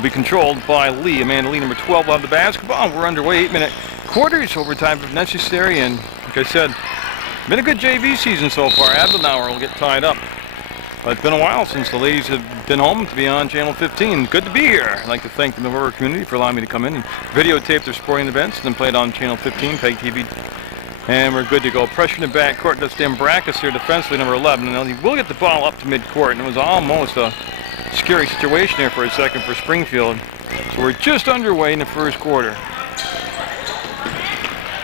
will be controlled by Lee. Amanda Lee, number 12, will have the basketball. We're underway, 8-minute quarters, overtime if necessary, and like I said, been a good JV season so far. Adenauer will get tied up. But it's been a while since the ladies have been home to be on Channel 15. Good to be here. I'd like to thank the Mill River community for allowing me to come in and videotape their sporting events and then play it on Channel 15, PEGTV. And we're good to go. Pressure in the backcourt. That's Dambrakis here defensively, number 11. And he will get the ball up to midcourt. And it was almost a scary situation there for a second for Springfield. So we're just underway in the first quarter.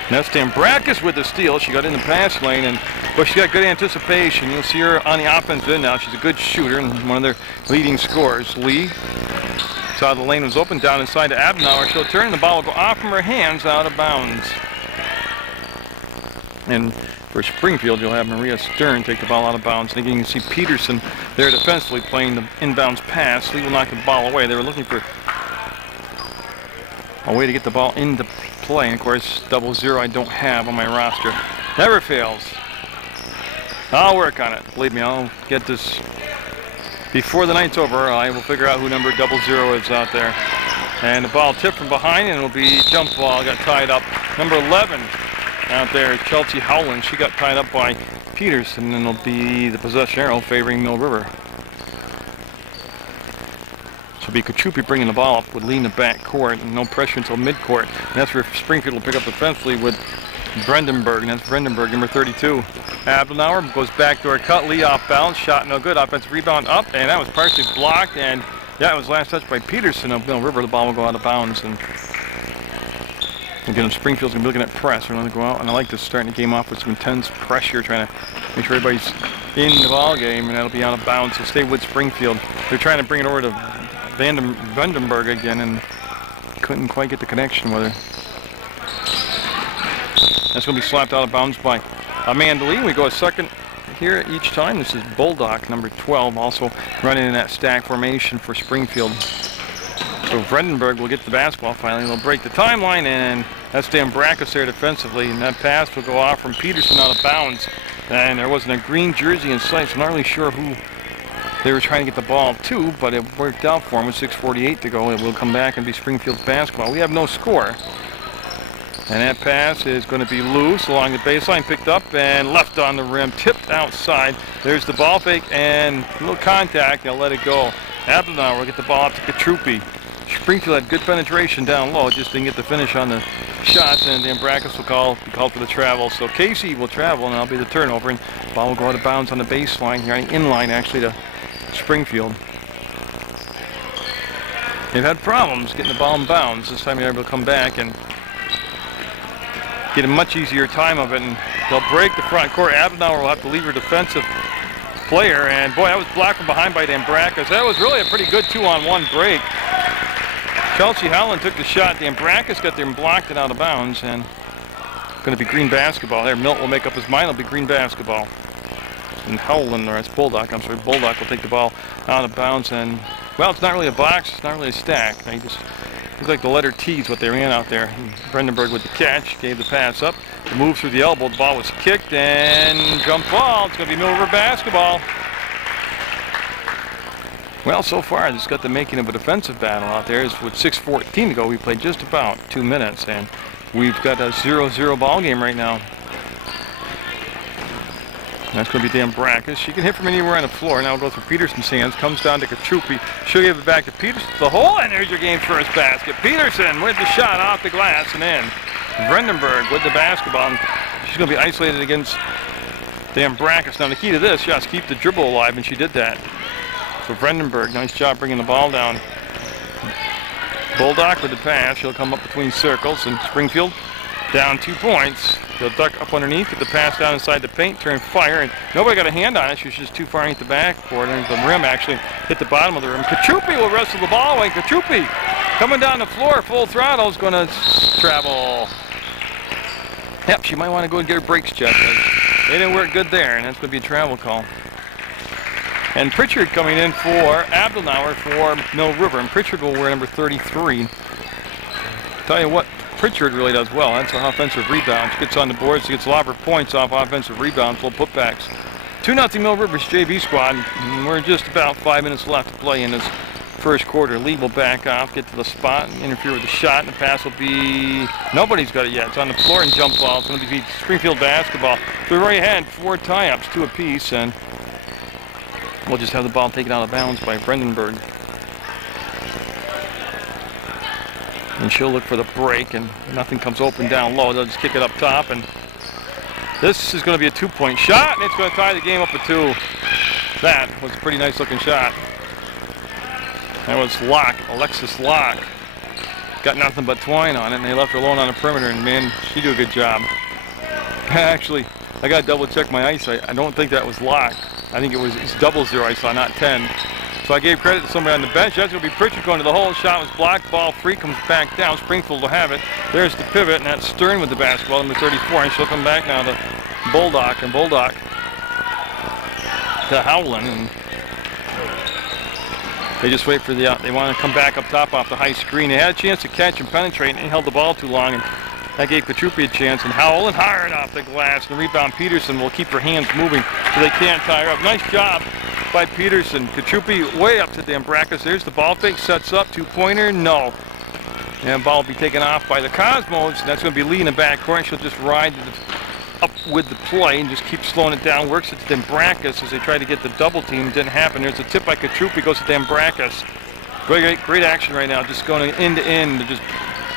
And that's Dambrakis with the steal. She got in the pass lane, and she got good anticipation. You'll see her on the offensive end now. She's a good shooter and one of their leading scorers. Lee saw the lane was open down inside to Adenauer. She'll turn, and the ball will go off from her hands out of bounds. And for Springfield, you'll have Maria Stern take the ball out of bounds. And again, you can see Peterson there defensively playing the inbounds pass. Lee will knock the ball away. They were looking for a way to get the ball into play. And of course, 0-0 I don't have on my roster. Never fails. I'll work on it. Believe me, I'll get this before the night's over. I will figure out who number 00 is out there. And the ball tipped from behind, and it'll be jump ball. Got tied up. Number 11 out there, Chelsea Howland. She got tied up by Peterson, and it'll be the possession arrow favoring Mill River. So it'll be Kachupi bringing the ball up with Lee in the back court, and no pressure until midcourt. And that's where Springfield will pick up defensively with Brendenberg, and that's Brendenberg, number 32. Adenauer goes backdoor cut. Lee off balance. Shot no good. Offensive rebound up, and that was partially blocked. And yeah, it was last touch by Peterson of Mill River. The ball will go out of bounds. And again, Springfield's going to be looking at press. We're going to go out, and I like to start the game off with some intense pressure, trying to make sure everybody's in the ball game, and that'll be out of bounds. So stay with Springfield. They're trying to bring it over to Vandenberg again, and couldn't quite get the connection with her. That's going to be slapped out of bounds by Amanda Lee. We go a second here each time. This is Bulldog, number 12, also running in that stack formation for Springfield. So Vredenberg will get the basketball finally. They'll break the timeline, and that's Dambrakis there defensively. And that pass will go off from Peterson out of bounds. And there wasn't a green jersey in sight, so I'm not really sure who they were trying to get the ball to, but it worked out for them with 6:48 to go. It will come back and be Springfield's basketball. We have no score. And that pass is going to be loose along the baseline, picked up and left on the rim, tipped outside. There's the ball fake and a little contact. They'll let it go. Adenauer will get the ball up to Kachupi. Springfield had good penetration down low, just didn't get the finish on the shots, and Dambrakis will be called for the travel. So Casey will travel, and that'll be the turnover, and the ball will go out of bounds on the baseline here, inline actually to Springfield. They've had problems getting the ball in bounds. This time they're able to come back and get a much easier time of it, and they'll break the front court. Adenauer will have to leave her defensive player, and boy, that was blocked from behind by Dambrakis. That was really a pretty good 2-on-1 break. Chelsea Howland took the shot. Dambrakis got there and blocked it out of bounds, and it's going to be green basketball there. Milt will make up his mind. It'll be green basketball. And Howland, or that's Bulldog, I'm sorry, Bulldog will take the ball out of bounds, and well, it's not really a box, it's not really a stack. They just looks like the letter T is what they ran out there. And Brendenberg with the catch, gave the pass up. The move through the elbow, the ball was kicked, and jump ball. It's going to be Mill River basketball. Well, so far, it's got the making of a defensive battle out there. With 6:14 to go, we played just about 2 minutes, and we've got a 0-0 ball game right now. That's going to be Dambrakis. She can hit from anywhere on the floor. Now we'll go through Peterson's hands. Comes down to Kachupi. She'll give it back to Peterson. The hole, and there's your game's first basket. Peterson with the shot off the glass and in. Vredenberg with the basketball. And she's going to be isolated against Dambrakis. Now the key to this, yes, keep the dribble alive, and she did that. So Vredenberg, nice job bringing the ball down. Bulldog with the pass. She'll come up between circles, and Springfield down 2 points. They'll duck up underneath, get the pass down inside the paint, turn fire, and nobody got a hand on it. She was just too far underneath the backboard, and the rim actually hit the bottom of the rim. Kachupi will wrestle the ball away. Kachupi coming down the floor, full throttle, is going to travel. Yep, she might want to go and get her brakes checked. They didn't work good there, and that's going to be a travel call. And Pritchard coming in for Adenauer for Mill River, and Pritchard will wear number 33. Tell you what, Pritchard really does well. That's an offensive rebound. She gets on the board. She gets a lot of her points off offensive rebounds, little putbacks. 2-0 Mill River's JV squad. We're just about 5 minutes left to play in this first quarter. Lee will back off, get to the spot, and interfere with the shot, and the pass will be... Nobody's got it yet. It's on the floor and jump ball. It's going to be Springfield basketball. We've already had 4 tie-ups, 2 apiece, and we'll just have the ball taken out of bounds by Brandenburg. And she'll look for the break, and nothing comes open down low. They'll just kick it up top, and this is going to be a 2-point shot, and it's going to tie the game up at 2. That was a pretty nice looking shot. That was Locke, Alexis Locke. Got nothing but twine on it, and they left her alone on the perimeter, and man, she did a good job. Actually, I got to double check my eyesight. I don't think that was Locke. I think it's 00 I saw, not 10. So I gave credit to somebody on the bench. That's going to be Pritchard going to the hole. Shot was blocked. Ball free. Comes back down. Springfield will have it. There's the pivot, and that's Stern with the basketball, number 34. And she'll come back now to Bulldog. And Bulldog to Howland. And they just wait for the... They want to come back up top off the high screen. They had a chance to catch and penetrate, and they held the ball too long. And that gave Katrupi a chance. And Howland hard off the glass. And the rebound, Peterson will keep her hands moving so they can't tie her up. Nice job by Peterson. Katrupi way up to Dambrakis. There's the ball fake, sets up, 2-pointer, no. And ball will be taken off by the Cosmos, and that's going to be Lee in the backcourt. She'll just ride up with the play and just keep slowing it down. Works it to Dambrakis as they try to get the double team. Didn't happen. There's a tip by Katrupi, goes to Dambrakis. Great action right now, just going end to end. Just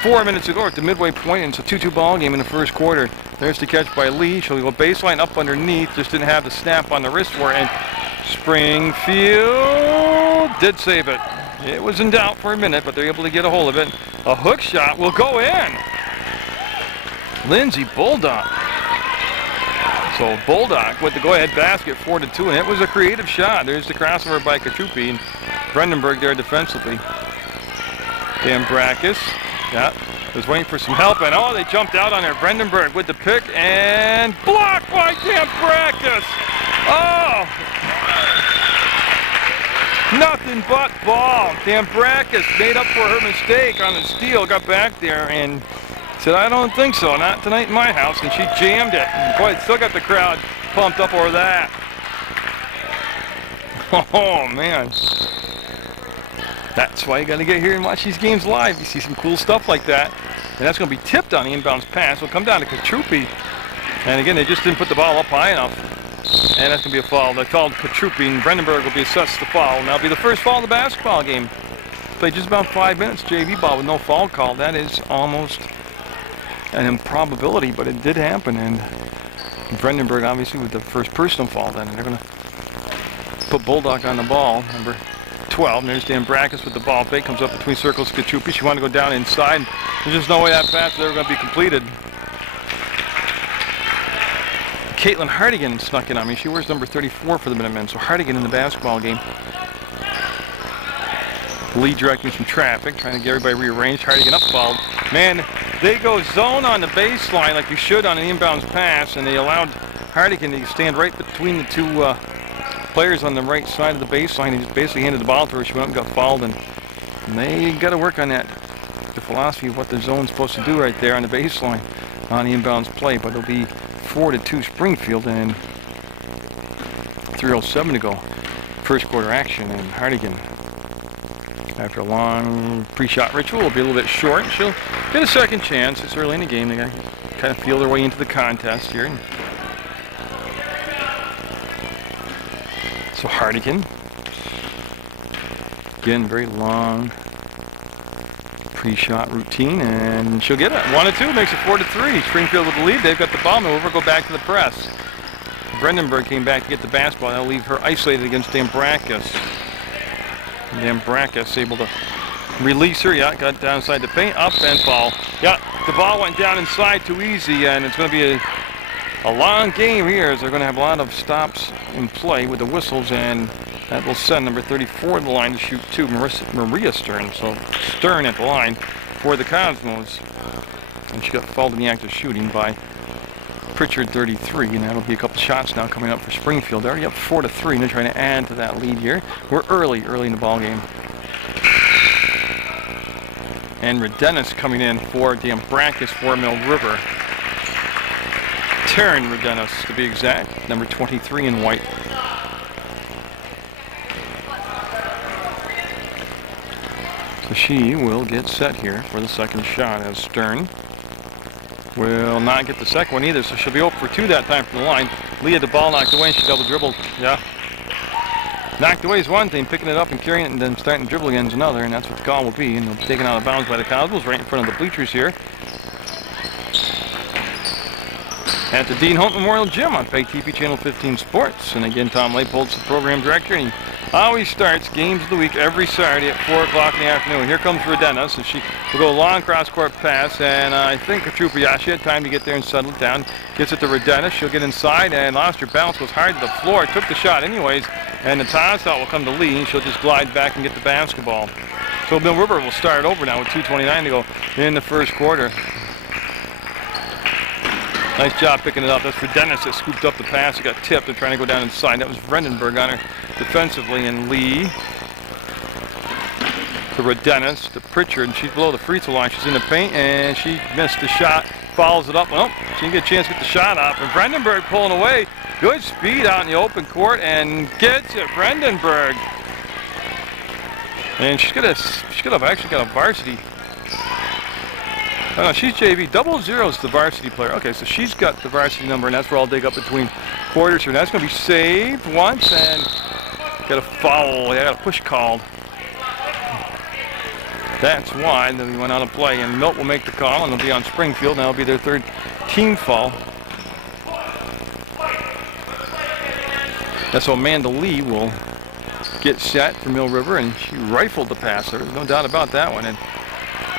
4 minutes to go at the midway point, and it's a 2-2 ball game in the first quarter. There's the catch by Lee. She'll go baseline up underneath. Just didn't have the snap on the wrist for it. And Springfield did save it. It was in doubt for a minute, but they're able to get a hold of it. A hook shot will go in. Lindsay Bulldog. So Bulldog with the go-ahead basket, 4-2, and it was a creative shot. There's the crossover by Katrupi, and Brandenburg there defensively. Dambrakis, yeah, was waiting for some help, and oh, they jumped out on her. Brandenburg with the pick, and blocked by Dambrakis. Oh! Nothing but ball. Dambrakis made up for her mistake on the steal, got back there and said, I don't think so, not tonight in my house, and she jammed it. And boy, it still got the crowd pumped up over that. Oh, man. That's why you got to get here and watch these games live. You see some cool stuff like that. And that's going to be tipped on the inbounds pass. It'll come down to Katrupi. And again, they just didn't put the ball up high enough. And that's going to be a foul. They called Katrupi, and Brandenburg will be assessed the foul. And that'll be the first foul of the basketball game. Played just about 5 minutes, JV ball with no foul call. That is almost an improbability, but it did happen. And Brandenburg, obviously, with the first personal foul then. And they're going to put Bulldog on the ball, number 12. And there's Dambrakis with the ball fake. Comes up between circles, Katrupi. She wanted to go down inside. There's just no way that pass was ever going to be completed. Caitlin Hardigan snuck in on me. She wears number 34 for the Minutemen, so Hardigan in the basketball game. Lee directing some traffic, trying to get everybody rearranged. Hardigan up fouled. Man, they go zone on the baseline like you should on an inbounds pass, and they allowed Hardigan to stand right between the two players on the right side of the baseline. He just basically handed the ball to her. She went and got fouled, and they got to work on that, the philosophy of what the zone's supposed to do right there on the baseline on the inbounds play. But it'll be 4-2 Springfield, and 3:07 to go. First quarter action, and Hardigan, after a long pre-shot ritual, will be a little bit short. She'll get a second chance. It's early in the game. They got to kind of feel their way into the contest here. So Hardigan, again, very long pre-shot routine, and she'll get it. 1-2 makes it 4-3. Springfield with the lead. They've got the ball mover. Go back to the press. Brandenburg came back to get the basketball. That'll leave her isolated against Dambrakis. Dambrakis able to release her. Yeah, got down inside the paint. Up and foul. Yeah, the ball went down inside too easy, and it's going to be a long game here as they're going to have a lot of stops in play with the whistles, and that will send number 34 to the line to shoot two, Maria Stern. So Stern at the line for the Cosmos. And she got fouled in the act of shooting by Pritchard, 33. And that'll be a couple shots now coming up for Springfield. They're already up 4-3, and they're trying to add to that lead here. We're early in the ball game. And Redenis coming in for Dambrakis for Mill River. Taryn Redenis, to be exact, number 23 in white. So she will get set here for the second shot as Stern will not get the second one either, so she'll be 0 for 2 that time from the line. Lee had the ball knocked away and she double dribbled. Yeah. Knocked away is one thing, picking it up and carrying it and then starting to dribble again is another, and that's what the call will be. And they'll be taken out of bounds by the Cosmos right in front of the bleachers here at the Dean Holt Memorial Gym on PEGTV Channel 15 Sports. And again, Tom Leipold's the program director, and he always starts games of the week every Saturday at 4 o'clock in the afternoon. Here comes Rodenas, and she will go long cross-court pass, and I think Katrupa, yeah, she had time to get there and settle it down. Gets it to Rodenas, she'll get inside, and lost her balance, goes hard to the floor, took the shot anyways, and the toss-out will come to Lee, and she'll just glide back and get the basketball. So Mill River will start over now with 2:29 to go in the first quarter. Nice job picking it up. That's Rodenas that scooped up the pass. It got tipped and trying to go down inside. That was Vredenberg on her defensively, and Lee to Rodenas to Pritchard, and she's below the free throw line. She's in the paint, and she missed the shot. Follows it up. Well, she didn't get a chance to get the shot off. And Vredenberg pulling away. Good speed out in the open court, and gets it. Vredenberg. And she could have actually got a varsity. Oh, no, she's JV. 00 is the varsity player. Okay, so she's got the varsity number, and that's where I'll dig up between quarters here. That's going to be saved once, and got a foul. They got a push called. That's why we went on a play, and Milt will make the call, and it'll be on Springfield, and that'll be their third team foul. That's so Amanda Lee will get set for Mill River, and she rifled the pass. There's no doubt about that one. And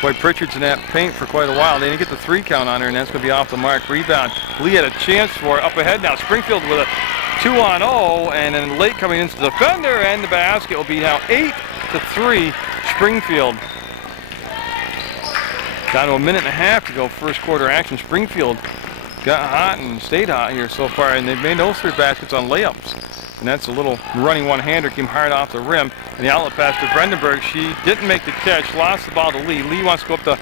boy, Pritchard's in that paint for quite a while. They didn't get the 3 count on her, and that's going to be off the mark. Rebound. Lee had a chance for it. Up ahead now. Springfield with a 2-on-0, and then late coming into the defender, and the basket will be now 8-3 Springfield. Down to a minute and a half to go, first quarter action. Springfield got hot and stayed hot here so far, and they've made those 3 baskets on layups. And that's a little running one-hander, came hard off the rim. And the outlet pass to Vredenberg. She didn't make the catch, lost the ball to Lee. Lee wants to go up to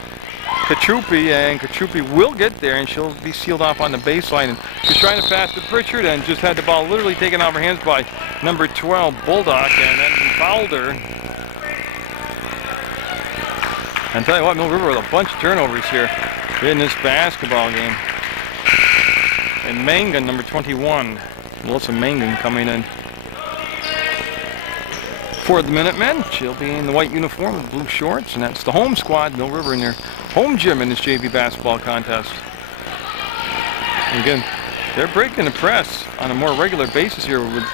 Katrupa, and Katrupa will get there, and she'll be sealed off on the baseline. And she's trying to pass to Pritchard, and just had the ball literally taken out of her hands by number 12, Bulldog, and then fouled her. And tell you what, Mill River with a bunch of turnovers here in this basketball game. And Mangan, number 21. Melissa Mangan coming in for the Minutemen. She'll be in the white uniform with blue shorts, and that's the home squad, Mill River, in their home gym in this JV basketball contest. And again, they're breaking the press on a more regular basis here with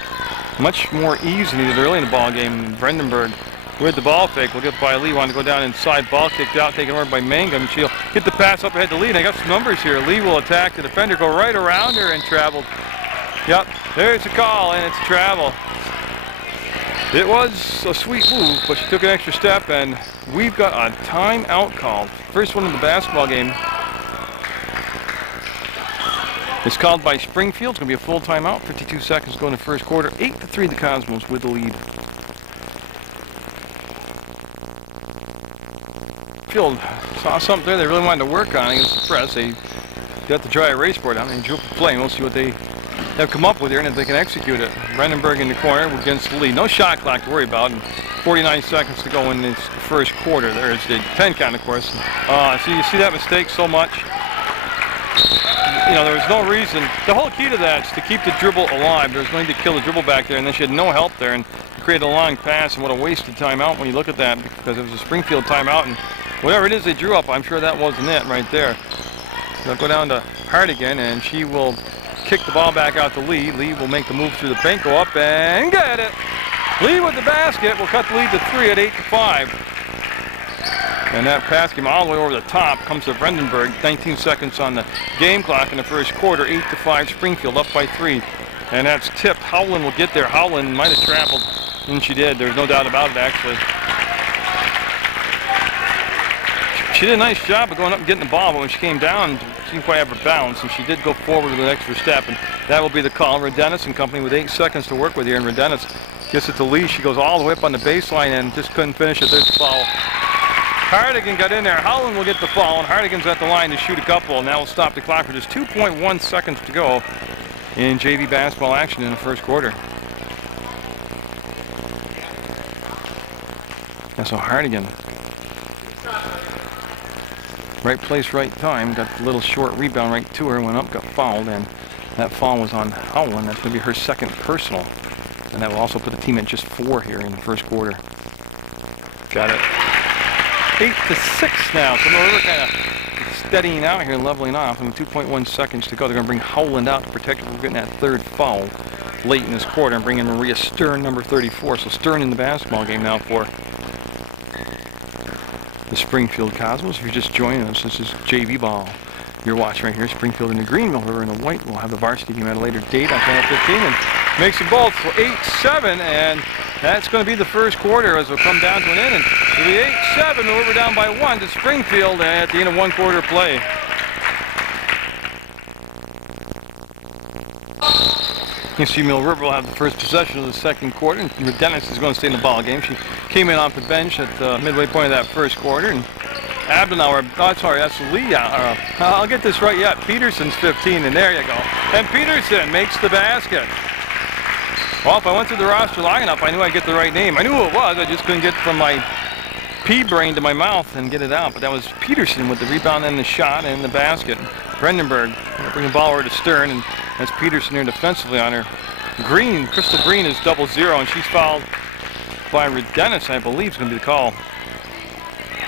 much more ease than he did early in the ball game. Vredenberg with the ball fake will get by Lee, wanting to go down inside, ball kicked out, taken over by Mangum. She'll get the pass up ahead to Lee, and I got some numbers here. Lee will attack the defender, go right around her, and traveled. Yep, there's a call, and it's travel. It was a sweet move, but she took an extra step, and we've got a timeout called. First one in the basketball game. It's called by Springfield. It's going to be a full timeout. 52 seconds to go in the first quarter. 8-3 the Cosmos with the lead. Field saw something there they really wanted to work on against the press. They got the dry erase board out and they drew up a play, and we'll see what they have come up with here and if they can execute it. Vredenberg in the corner against the lead. No shot clock to worry about, and 49 seconds to go in this first quarter. There's the 10 count, of course. So you see that mistake so much. You know, there was no reason. The whole key to that is to keep the dribble alive. There was no need to kill the dribble back there, and then she had no help there and created a long pass, and what a wasted timeout when you look at that, because it was a Springfield timeout, and whatever it is they drew up, I'm sure that wasn't it right there. They'll go down to Hardigan, and she will kick the ball back out to Lee. Lee will make the move through the paint, go up and get it. Lee with the basket will cut the lead to 3 at 8-5. And that pass came all the way over the top, comes to Vredenberg. 19 seconds on the game clock in the first quarter. 8-5 Springfield, up by 3. And that's tipped. Howland will get there. Howland might have traveled, and she did. There's no doubt about it, actually. She did a nice job of going up and getting the ball, but when she came down, she didn't quite have her bounce, and she did go forward with an extra step, and that will be the call. Rodenas and company with 8 seconds to work with here, and Rodenas gets it to Lee. She goes all the way up on the baseline and just couldn't finish it. There's the foul. Hardigan got in there. Howland will get the foul, and Hardigan's at the line to shoot a couple, and that will stop the clock for just 2.1 seconds to go in JV basketball action in the first quarter. And so Hardigan Right place, right time. Got the little short rebound right to her. Went up, got fouled, and that foul was on Howland. That's going to be her second personal. And that will also put the team at just 4 here in the first quarter. Got it. 8-6 now. So Mill River kind of steadying out here, leveling off. And with 2.1 seconds to go, they're going to bring Howland out to protect her from getting that third foul late in this quarter and bring in Maria Stern, number 34. So Stern in the basketball game now for the Springfield Cosmos. If you're just joining us, this is JV ball. You're watching right here, Springfield in the green, Mill River in the white. We'll have the varsity game at a later date on Channel 15 and makes them both for 8-7, and that's going to be the first quarter as we'll come down to an end. And it'll be 8-7, Mill River down by 1 to Springfield at the end of 1 quarter play. You see Mill River will have the first possession of the second quarter, and Dennis is going to stay in the ball game. She came in off the bench at the midway point of that first quarter, and Abdenauer, oh sorry, that's Lee. I'll get this right yet. Peterson's 15, and there you go. And Peterson makes the basket. Well, if I went through the roster lineup, I knew I'd get the right name. I knew who it was. I just couldn't get from my pea brain to my mouth and get it out. But that was Peterson with the rebound and the shot and the basket. Brandenburg bring the ball over to Stern, and that's Peterson here defensively on her. Green, Crystal Green is 0-0, and she's fouled by Redenis, I believe is going to be the call.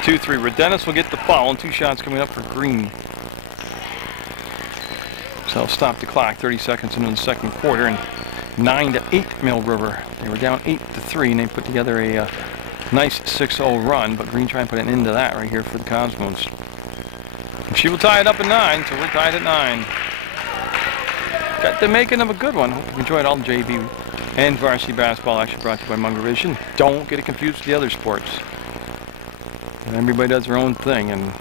2-3. Redenis will get the foul, and 2 shots coming up for Green. So I'll stop the clock 30 seconds into the second quarter, and 9-8 Mill River. They were down 8-3, and they put together a nice 6-0 run, but Green trying to put an end to that right here for the Cosmos. And she will tie it up at 9, so we're tied at 9. Got the making of a good one. Hope you enjoyed all the JV and varsity basketball action brought to you by Munger Vision. Don't get it confused with the other sports. And everybody does their own thing, and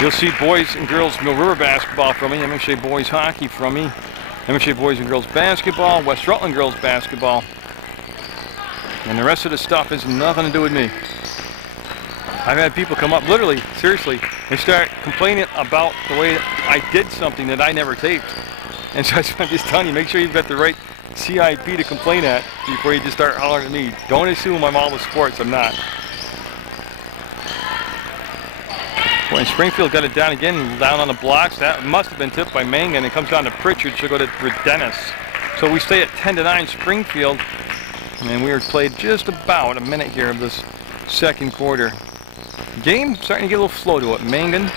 you'll see boys and girls Mill River basketball from me, MSA boys hockey from me, MSA boys and girls basketball, West Rutland girls basketball, and the rest of the stuff has nothing to do with me. I've had people come up, literally, seriously, they start complaining about the way I did something that I never taped. And so I'm just telling you, make sure you've got the right CIP to complain at before you just start hollering at me. Don't assume I'm all the sports, I'm not. Boy, Springfield got it down again, down on the blocks. That must have been tipped by Mangan. It comes down to Pritchard. She'll go to Redenis. So we stay at 10-9 Springfield. And we are played just about a minute here of this second quarter. Game starting to get a little flow to it. Mangan,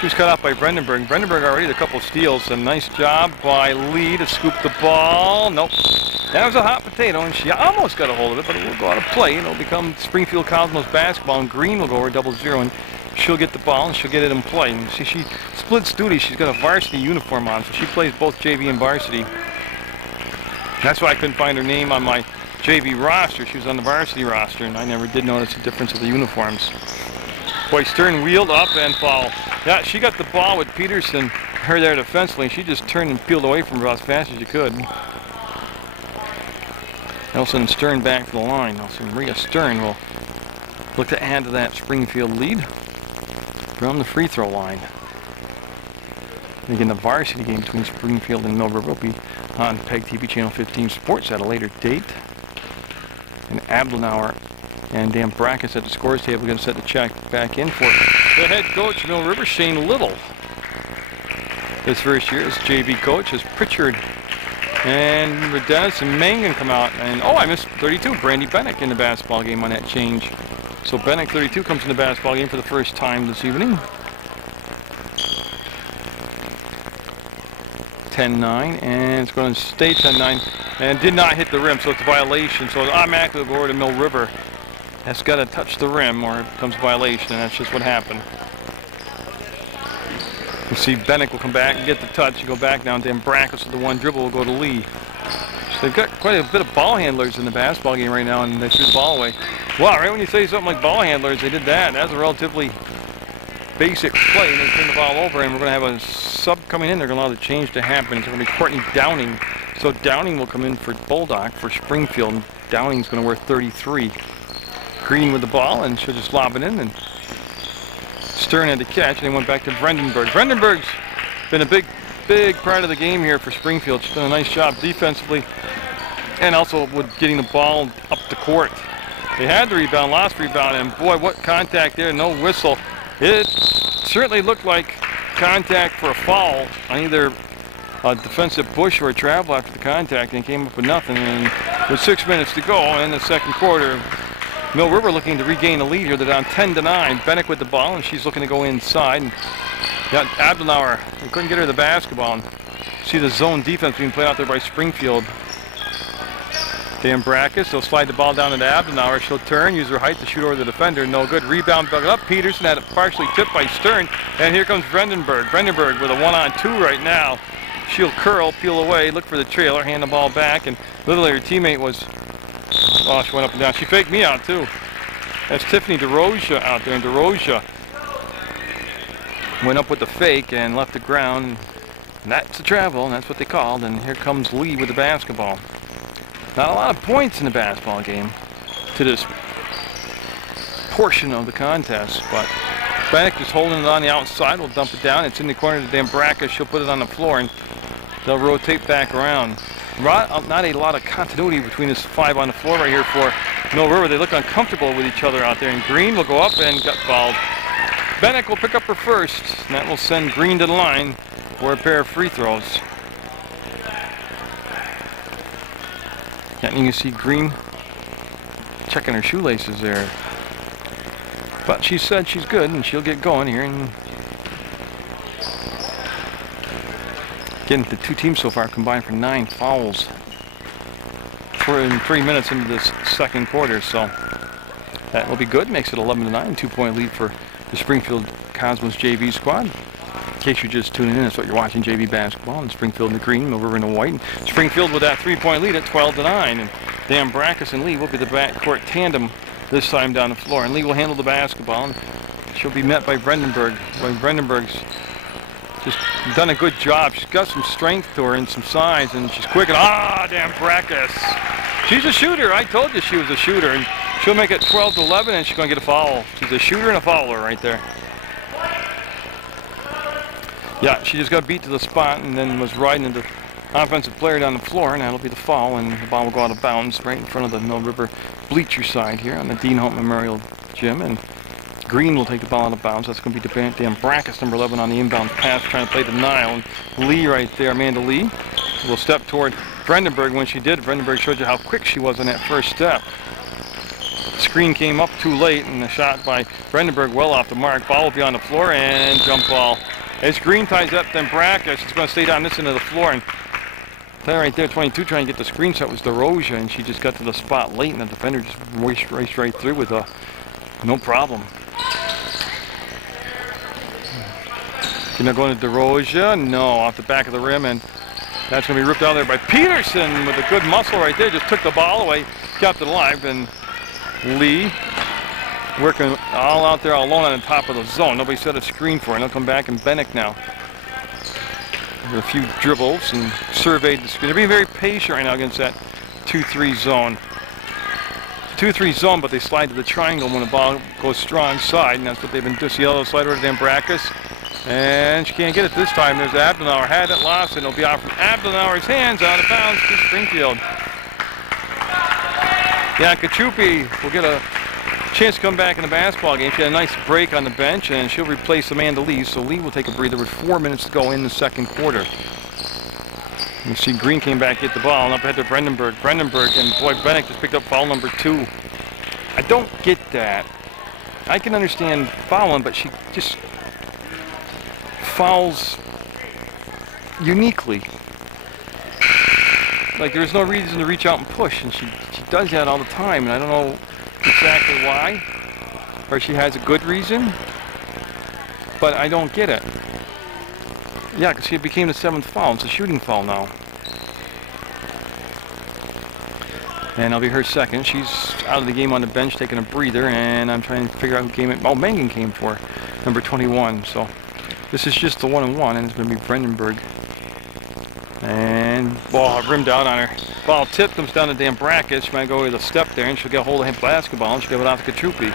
she was cut off by Brandenburg. Brandenburg already had a couple of steals. A nice job by Lee to scoop the ball. Nope. That was a hot potato, and she almost got a hold of it, but it will go out of play, and it'll become Springfield Cosmos basketball, and Green will go over 0-0, and she'll get the ball, and she'll get it in play. And see, she splits duty. She's got a varsity uniform on, so she plays both JV and varsity. That's why I couldn't find her name on my JV roster. She was on the varsity roster, and I never did notice the difference of the uniforms. Boy, Stern wheeled up and foul. Yeah, she got the ball with Peterson, her there defensively, and she just turned and peeled away from her as fast as you could. Nelson and Stern back to the line. Also, Maria Stern will look to add to that Springfield lead from the free throw line. And again, the varsity game between Springfield and Mill River will be on PEGTV Channel 15 Sports at a later date. And Abdenauer and Dan Brackus at the scores table going to set the check back in for the head coach, Mill River, Shane Little. This first year as JV coach as Pritchard and Redenis and Mangan come out. And oh, I missed 32. Brandy Bennick in the basketball game on that change. So Bennick, 32, comes in the basketball game for the first time this evening. 10-9, and it's going to stay 10-9, and did not hit the rim, so it's a violation. So it automatically will go over to Mill River. That's got to touch the rim, or it becomes a violation, and that's just what happened. You see Bennick will come back and get the touch. You go back down to Brackus with the one dribble, will go to Lee. So they've got quite a bit of ball handlers in the basketball game right now, and they threw the ball away. Wow, right when you say something like ball handlers, they did that. That's a relatively basic play, and they turn the ball over, and we're going to have a sub coming in. They're going to allow the change to happen. It's going to be Courtney Downing. So Downing will come in for Bulldog for Springfield, and Downing's going to wear 33. Green with the ball, and she'll just lob it in, and Stern had the catch, and they went back to Brandenburg. Brandenburg's been a big part of the game here for Springfield. She's done a nice job defensively, and also with getting the ball up the court. They had the rebound, lost rebound, and boy, what contact there, no whistle. It certainly looked like contact for a foul on either a defensive push or a travel after the contact, and came up with nothing. And with 6 minutes to go in the second quarter, Mill River looking to regain the lead here. They're down 10-9. Bennick with the ball, and she's looking to go inside. And got Abdelnauer. They couldn't get her the basketball. And see the zone defense being played out there by Springfield. Dambrackas, they'll slide the ball down into Abdelnauer. She'll turn, use her height to shoot over the defender. No good. Rebound dug up. Peterson had it partially tipped by Stern. And here comes Vredenburg. Vredenburg with a 1-on-2 right now. She'll curl, peel away, look for the trailer, hand the ball back. And literally her teammate was, oh, she went up and down. She faked me out too. That's Tiffany DeRosia out there. And DeRosia went up with the fake and left the ground. And that's a travel, and that's what they called. And here comes Lee with the basketball. Not a lot of points in the basketball game to this portion of the contest, but Bennick is holding it on the outside. We'll dump it down. It's in the corner to Dambrackas. She'll put it on the floor, and they'll rotate back around. Not a lot of continuity between this 5 on the floor right here for Mill River. They look uncomfortable with each other out there, and Green will go up and get fouled. Bennick will pick up her first, and that will send Green to the line for a pair of free throws. And you can see Green checking her shoelaces there. But she said she's good and she'll get going here. And again, the two teams so far combined for 9 fouls in 3 minutes into this second quarter. So that will be good. Makes it 11-9, 2-point lead for the Springfield Cosmos JV squad. In case you're just tuning in, that's what you're watching, JV basketball. And Springfield in the green, Mill River in the white. And Springfield with that 3-point lead at 12-9. And Dambrackas and Lee will be the backcourt tandem this time down the floor. And Lee will handle the basketball. And she'll be met by Vredenburg. Vredenburg's just done a good job. She's got some strength to her and some size, and she's quick. And Dambrackas. She's a shooter. I told you she was a shooter. And she'll make it 12-11, and she's going to get a foul. She's a shooter and a fouler right there. Yeah, she just got beat to the spot and then was riding into offensive player down the floor, and that'll be the foul, and the ball will go out of bounds right in front of the Mill River bleacher side here on the Dean Hope Memorial Gym. And Green will take the ball out of bounds. That's going to be Dambrackas, number 11, on the inbound pass, trying to play the Nile. And Lee right there, Amanda Lee, will step toward Vredenburg. When she did, Vredenburg showed you how quick she was on that first step. The screen came up too late, and the shot by Vredenburg well off the mark. Ball will be on the floor, and jump ball. As Green ties up Dambrackas, it's going to stay down this end of the floor. And that right there, 22, trying to get the screen set was DeRosia, and she just got to the spot late, and the defender just raced right through with no problem. You're not going to DeRosia? No, off the back of the rim, and that's going to be ripped out there by Peterson with a good muscle right there. Just took the ball away, kept it alive, and Lee working all out there all alone on the top of the zone. Nobody set a screen for it. They'll come back, and Bennick now. A few dribbles and surveyed the screen. They're being very patient right now against that 2-3 zone. 2-3 zone, but they slide to the triangle when the ball goes strong side, and that's what they've been doing. Yellow slide over to Dambrackas, and she can't get it this time. There's Abdelnauer, had it, lost it. It'll be off from Abdelnauer's hands, out of bounds to Springfield. Yeah, Kachupi will get a chance to come back in the basketball game. She had a nice break on the bench, and she'll replace Amanda Lee. So Lee will take a breather with 4 minutes to go in the second quarter. You see Green came back, hit the ball, and up ahead to Vredenburg. Vredenburg, and boy, Bennick just picked up foul number 2. I don't get that. I can understand fouling, but she just fouls uniquely. Like there's no reason to reach out and push, and she does that all the time, and I don't know exactly why, or she has a good reason, but I don't get it. Yeah, because it became the 7th foul. It's a shooting foul now. And it'll be her second. She's out of the game on the bench, taking a breather, and I'm trying to figure out who came in. Oh, Mangan came for number 21. So this is just the 1-and-1, and it's going to be Vredenburg. And ball rimmed out on her. Ball tip comes down to Dambrackas. She might go with a step there, and she'll get a hold of him basketball, and she'll give it off to Kachupi.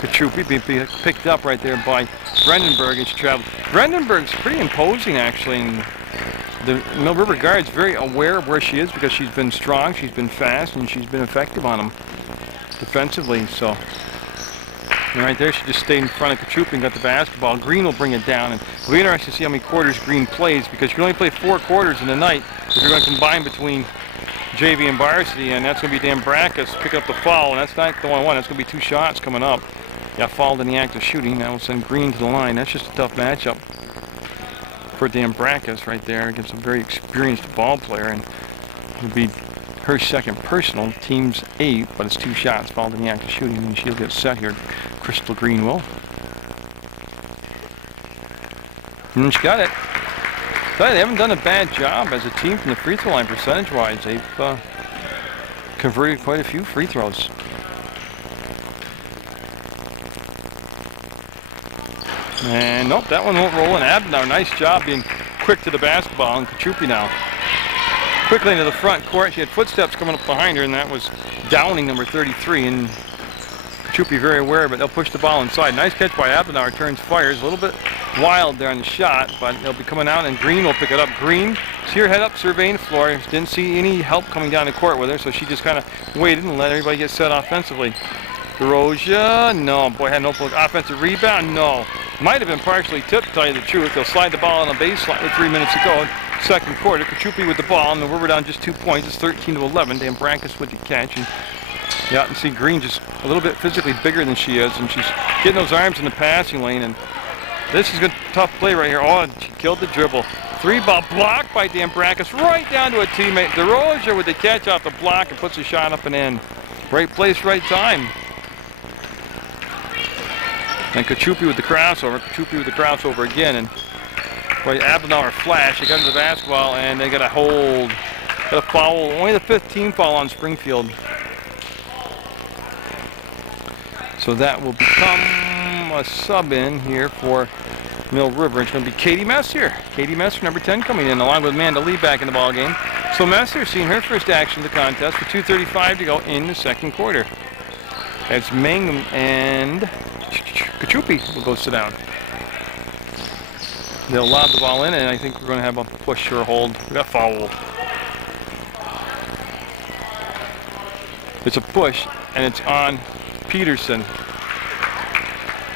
Kachupi being picked up right there by Vredenburg, and she traveled. Vredenburg's pretty imposing, actually. And the Mill River guard's very aware of where she is because she's been strong, she's been fast, and she's been effective on them defensively. So And right there, she just stayed in front of Kachup and got the basketball. Green will bring it down, and it'll be interesting to see how many quarters Green plays, because you can only play 4 quarters in a night if you're going to combine between JV and varsity, and that's going to be Dambrakis picking up the foul, and that's not the only one. That's going to be 2 shots coming up. Got fouled in the act of shooting. That will send Green to the line. That's just a tough matchup for Dambrakis right there against a very experienced ball player, and it'll be her second personal, team's 8, but it's 2 shots fouled in the act of shooting, and she'll get set here. Crystal Green will. And she got it. But they haven't done a bad job as a team from the free throw line percentage-wise. They've converted quite a few free throws. And nope, that one won't roll in. Abdenauer, nice job being quick to the basketball, and Kachup now quickly into the front court. She had footsteps coming up behind her, and that was Downing, number 33, and Kachup very aware of it. They'll push the ball inside. Nice catch by Abdenauer, turns, fires. A little bit wild there on the shot, but they'll be coming out, and Green will pick it up. Green, see her head up, surveying the floor. Didn't see any help coming down the court with her, so she just kind of waited and let everybody get set offensively. DeRosia, no. Boy, had no offensive rebound, no. Might have been partially tipped, to tell you the truth. They'll slide the ball on the baseline with 3 minutes to go. Second quarter, Kachup with the ball, and we're down just 2 points. It's 13-11. Dambrakis with the catch, and yeah, and see Green just a little bit physically bigger than she is, and she's getting those arms in the passing lane, and this is a good, tough play right here. Oh, and she killed the dribble. 3-ball blocked by Dambrakis right down to a teammate. DeRosia with the catch off the block and puts a shot up and in. Right place, right time. And Kachup with the crossover. Kachup with the crossover again, and boy, Abdenauer flash. They got into the basketball, and they got a hold. Got a foul. Only the 5th team foul on Springfield. So that will become a sub in here for Mill River. It's going to be Katie Messer. Katie Messer, number 10, coming in, along with Amanda Lee back in the ball game. So Messer seeing her first action of the contest with 2:35 to go in the second quarter. As Mangum and Kachup will go sit down. They'll lob the ball in, and I think we're going to have a push or a hold. We got fouled. It's a push, and it's on Peterson.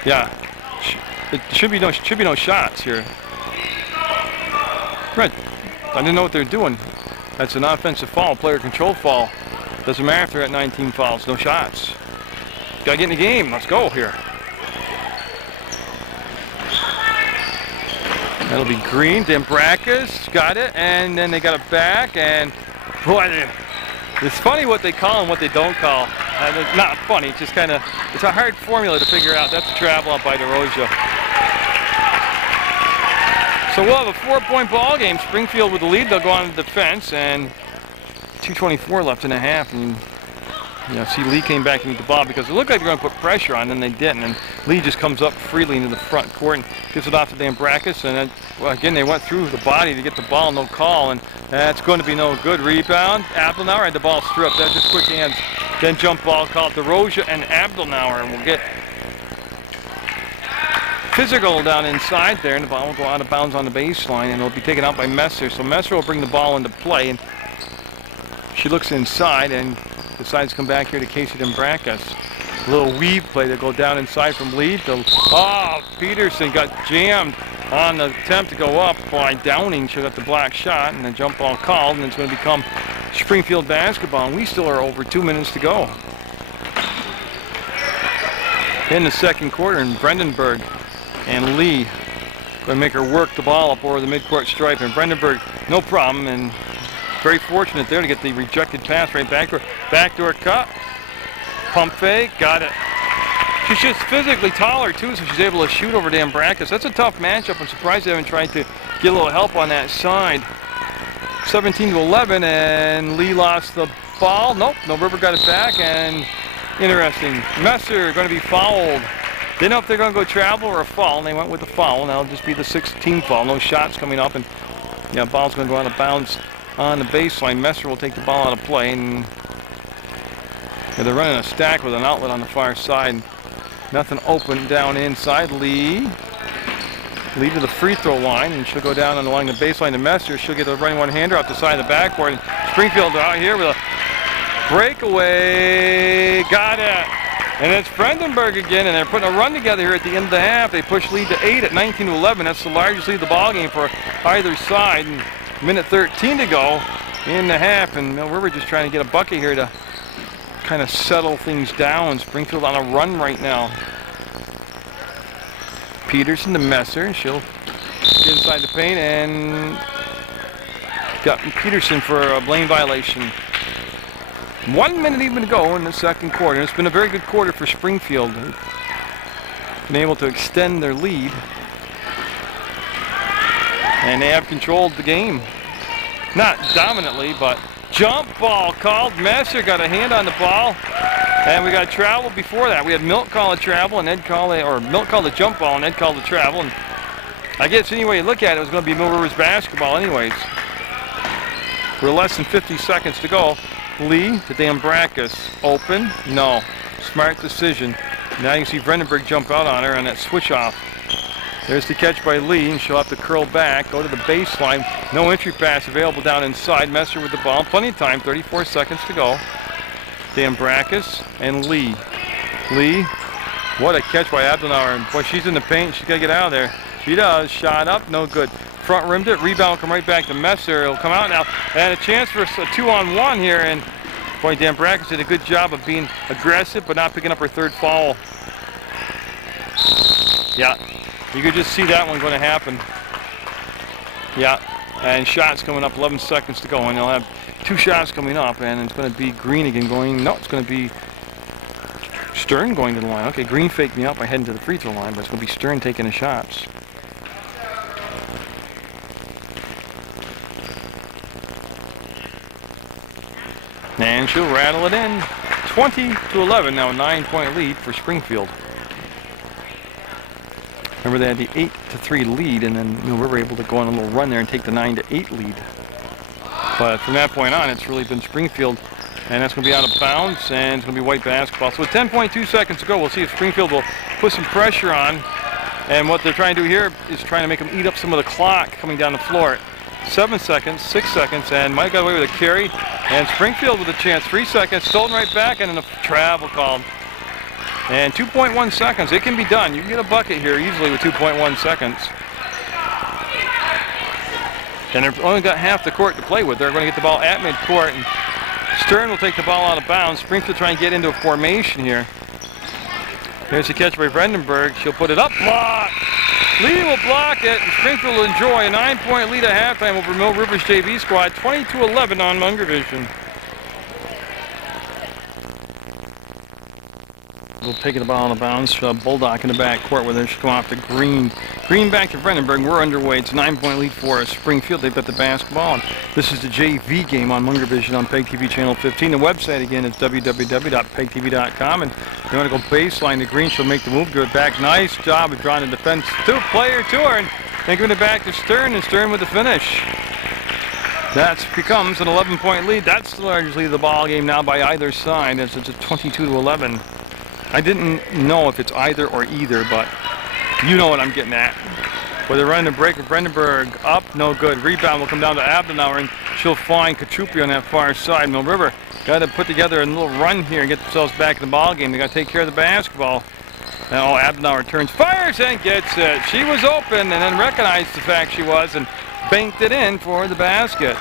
Yeah, it should be no shots here. Right, I didn't know what they're doing. That's an offensive foul, player control foul. Doesn't matter if they're at 19 fouls, no shots. Gotta get in the game. Let's go here. That'll be Green. Dambrakis got it, and then they got it back, and boy, it's funny what they call and what they don't call. It's not funny, it's just kind of, it's a hard formula to figure out. That's a travel out by DeRosia. So we'll have a 4-point ball game. Springfield with the lead. They'll go on to defense, and 2:24 left in the half, and you know, see Lee came back into the ball because it looked like they were going to put pressure on, and they didn't. And Lee just comes up freely into the front court and gives it off to Dambrakis. And then, well, again, they went through the body to get the ball, no call, and that's going to be no good. Rebound. Abdelnauer had the ball stripped. That just quick hands. Then jump ball called DeRosia and Abdelnauer, and we'll get physical down inside there, and the ball will go out of bounds on the baseline, and it'll be taken out by Messer. So Messer will bring the ball into play, and she looks inside and decides to come back here to Casey Dambrakis. A little weave play to go down inside from Lee. Oh, Peterson got jammed on the attempt to go up by Downing. She got the block shot, and the jump ball called, and it's going to become Springfield basketball, and we still are over 2 minutes to go in the second quarter, and Brandenburg and Lee going to make her work the ball up over the midcourt stripe, and Brandenburg, no problem, and very fortunate there to get the rejected pass right back to her. Backdoor cut, pump fake, got it. She's just physically taller too, so she's able to shoot over Dambrakis. That's a tough matchup. I'm surprised they haven't tried to get a little help on that side. 17-11, and Lee lost the ball. Nope, no River got it back, and interesting. Messer going to be fouled. Didn't know if they're going to go travel or a foul, and they went with the foul, and that'll just be the 6th team foul. No shots coming up, and yeah, ball's going to go out of bounds on the baseline. Messer will take the ball out of play, and yeah, they're running a stack with an outlet on the far side. Nothing open down inside. Lee to the free throw line, and she'll go down and along the baseline to Messer. She'll get a running one-hander off the side of the backboard. And Springfield out here with a breakaway. Got it. And it's Brandenburg again, and they're putting a run together here at the end of the half. They push lead to 8 at 19-11. That's the largest lead of the ball game for either side. And minute 13 to go in the half, and Mill River just trying to get a bucket here to kind of settle things down. Springfield on a run right now. Peterson to Messer. She'll get inside the paint and got Peterson for a lane violation. 1 minute even to go in the second quarter. It's been a very good quarter for Springfield. Been able to extend their lead. And they have controlled the game. Not dominantly, but jump ball called. Messer got a hand on the ball. And we got travel before that. We had Milt call a travel and Ed call a, or Milt called the jump ball and Ed called the travel. And I guess any way you look at it, it was going to be Mill River's basketball anyways. We're less than 50 seconds to go. Lee to Dambrakis. Open? No. Smart decision. Now you see Brandenburg jump out on her on that switch off. There's the catch by Lee, and she'll have to curl back, go to the baseline. No entry pass available down inside. Messer with the ball. Plenty of time. 34 seconds to go. Dambrakis and Lee. Lee, what a catch by Abdelnauer. Boy, she's in the paint. She's got to get out of there. She does. Shot up. No good. Front rimmed it. Rebound will come right back to Messer. It'll come out now. And a chance for a 2-on-1 here. And boy, Dambrakis did a good job of being aggressive but not picking up her third foul. Yeah, you could just see that one going to happen. Yeah, and shots coming up. 11 seconds to go. And they'll have 2 shots coming up. And it's going to be Green again going. No, it's going to be Stern going to the line. Okay, Green faked me out by heading to the free throw line. But it's going to be Stern taking the shots. And she'll rattle it in. 20-11, now a 9-point lead for Springfield. Remember they had the 8-3 lead, and then Mill River able to go on a little run there and take the 9-8 lead. But from that point on, it's really been Springfield, and that's going to be out of bounds, and it's going to be white basketball. So with 10.2 seconds to go, we'll see if Springfield will put some pressure on. And what they're trying to do here is trying to make them eat up some of the clock coming down the floor. 7 seconds, 6 seconds, and Mike got away with a carry. And Springfield with a chance, 3 seconds, stolen right back, and then a travel called. And 2.1 seconds, it can be done. You can get a bucket here easily with 2.1 seconds. And they've only got half the court to play with. They're going to get the ball at midcourt, and Stern will take the ball out of bounds. Springfield trying to get into a formation here. There's a catch by Brandenburg. She'll put it up, block. Lee will block it, and Springfield will enjoy a 9-point lead at halftime over Mill River's JV squad, 20-11 on Munger Vision. We'll take the ball out of bounds. Bulldog in the back court where they should come off to Green. Green back to Brandenburg. We're underway. It's a 9-point lead for Springfield. They've got the basketball. And this is the JV game on Munger Vision on PEGTV Channel 15. The website again is www.pegtv.com. And you want to go baseline to Green. She'll make the move. Go back. Nice job of drawing the defense. Two-player to her. And then giving it back to Stern. And Stern with the finish. That becomes an 11-point lead. That's the largest lead of the ball game now by either side. It's a 22-11. I didn't know if it's either or either, but you know what I'm getting at. But they're running the break with Brandenburg up, no good. Rebound will come down to Abdenauer, and she'll find Kachupi on that far side. Mill River got to put together a little run here and get themselves back in the ball game. They got to take care of the basketball. Now Abdenauer turns, fires, and gets it. She was open, and then recognized the fact she was, and banked it in for the basket.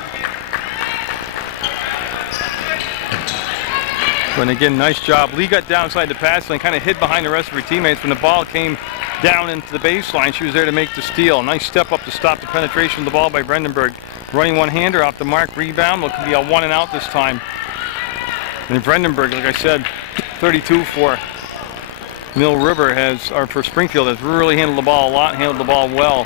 And again, nice job. Lee got downside the pass lane, kind of hid behind the rest of her teammates. When the ball came down into the baseline, she was there to make the steal. Nice step up to stop the penetration of the ball by Brandenburg. Running one-hander off the mark, rebound. It could be a 1 and out this time. And Brandenburg, like I said, 32 for Mill River or for Springfield, has really handled the ball a lot, handled the ball well.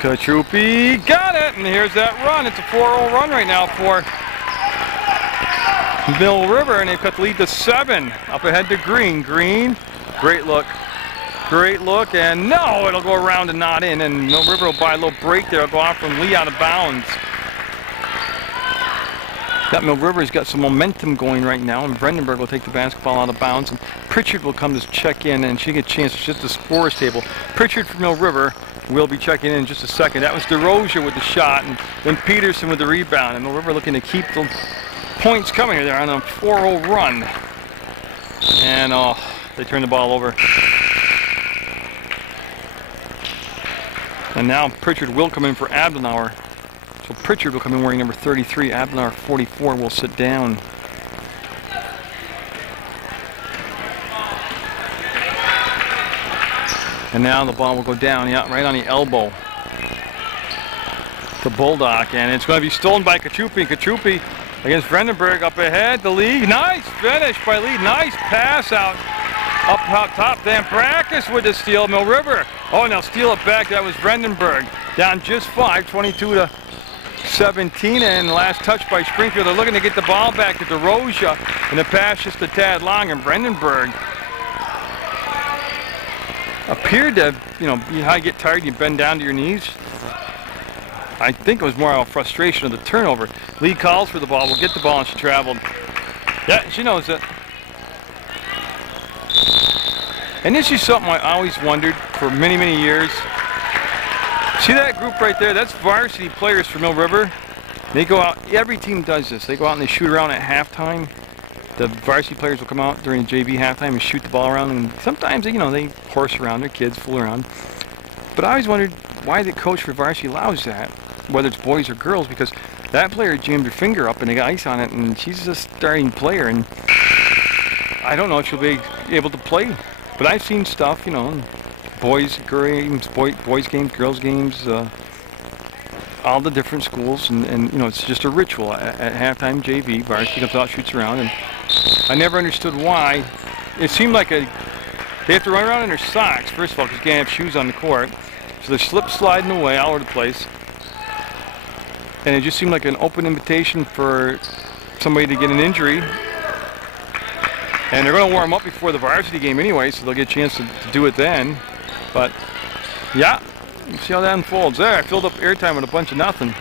Kachupi got it, and here's that run. It's a 4-0 run right now for Mill River, and they've cut the lead to 7. Up ahead to Green. Green, great look. Great look, and no, it'll go around and not in, and Mill River will buy a little break there. It'll go off from Lee out of bounds. That Mill River's got some momentum going right now, and Brandenburg will take the basketball out of bounds, and Pritchard will come to check in, and she gets a chance to shift the scores table. Pritchard from Mill River will be checking in just a second. That was DeRozier with the shot, and then Peterson with the rebound, and Mill River looking to keep the points coming here. They're on a 4-0 run. And they turn the ball over. And now Pritchard will come in for Abdenauer. So Pritchard will come in wearing number 33. Abdenauer 44 will sit down. And now the ball will go down, yeah, right on the elbow to Bulldog. And it's going to be stolen by Kachupi. Kachupi against Vredenburg up ahead. The lead. Nice finish by Lee. Nice pass out up top. Dambrakis with the steal. Mill River. Oh, and they'll steal it back. That was Vredenburg. Down just 5, 22-17. And the last touch by Springfield. They're looking to get the ball back to DeRosia. And the pass just a tad long. And Vredenburg appeared to, how you get tired, you bend down to your knees. I think it was more of a frustration of the turnover. Lee calls for the ball. We'll get the ball, and she traveled. Yeah, she knows it. And this is something I always wondered for many, many years. See that group right there? That's varsity players for Mill River. They go out, every team does this. They go out and they shoot around at halftime. The varsity players will come out during the JV halftime and shoot the ball around, and sometimes they horse around, their kids fool around. But I always wondered why the coach for varsity allows that, whether it's boys or girls, because that player jammed her finger up and they got ice on it, and she's a starting player, and I don't know if she'll be able to play. But I've seen stuff, boys games, boys games, girls games, all the different schools, and it's just a ritual at halftime. JV varsity comes out, shoots around, and I never understood why. It seemed like they have to run around in their socks, first of all, because they can't have shoes on the court. So they're sliding away all over the place. And it just seemed like an open invitation for somebody to get an injury. And they're going to warm up before the varsity game anyway, so they'll get a chance to do it then. But, yeah, you see how that unfolds. There, I filled up airtime with a bunch of nothing.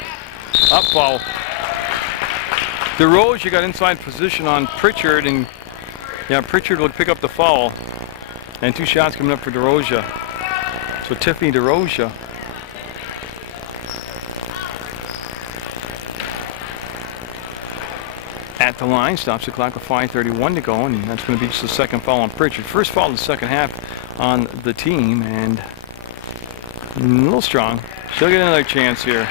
Up foul. DeRosia got inside position on Pritchard, and Pritchard would pick up the foul. And 2 shots coming up for DeRosia. So Tiffany DeRosia. At the line, stops the clock with 5:31 to go, and that's going to be just the second foul on Pritchard. First foul in the second half on the team, and a little strong. She'll get another chance here.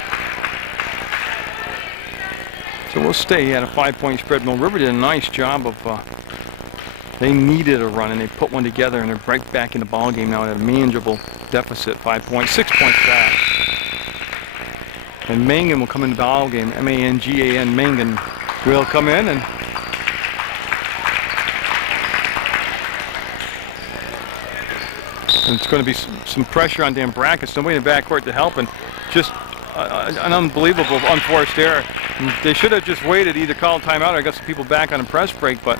So we'll stay at a 5-point spread. Mill River did a nice job of, they needed a run, and they put one together, and they're right back in the ball game now at a manageable deficit, 5 points, 6 points back. And Mangan will come in the ball game, M-A-N-G-A-N, Mangan will come in, and it's going to be some pressure on Dambrakis. Nobody in the backcourt to help, and just an unbelievable unforced error. And they should have just waited, either call a timeout or got some people back on a press break, but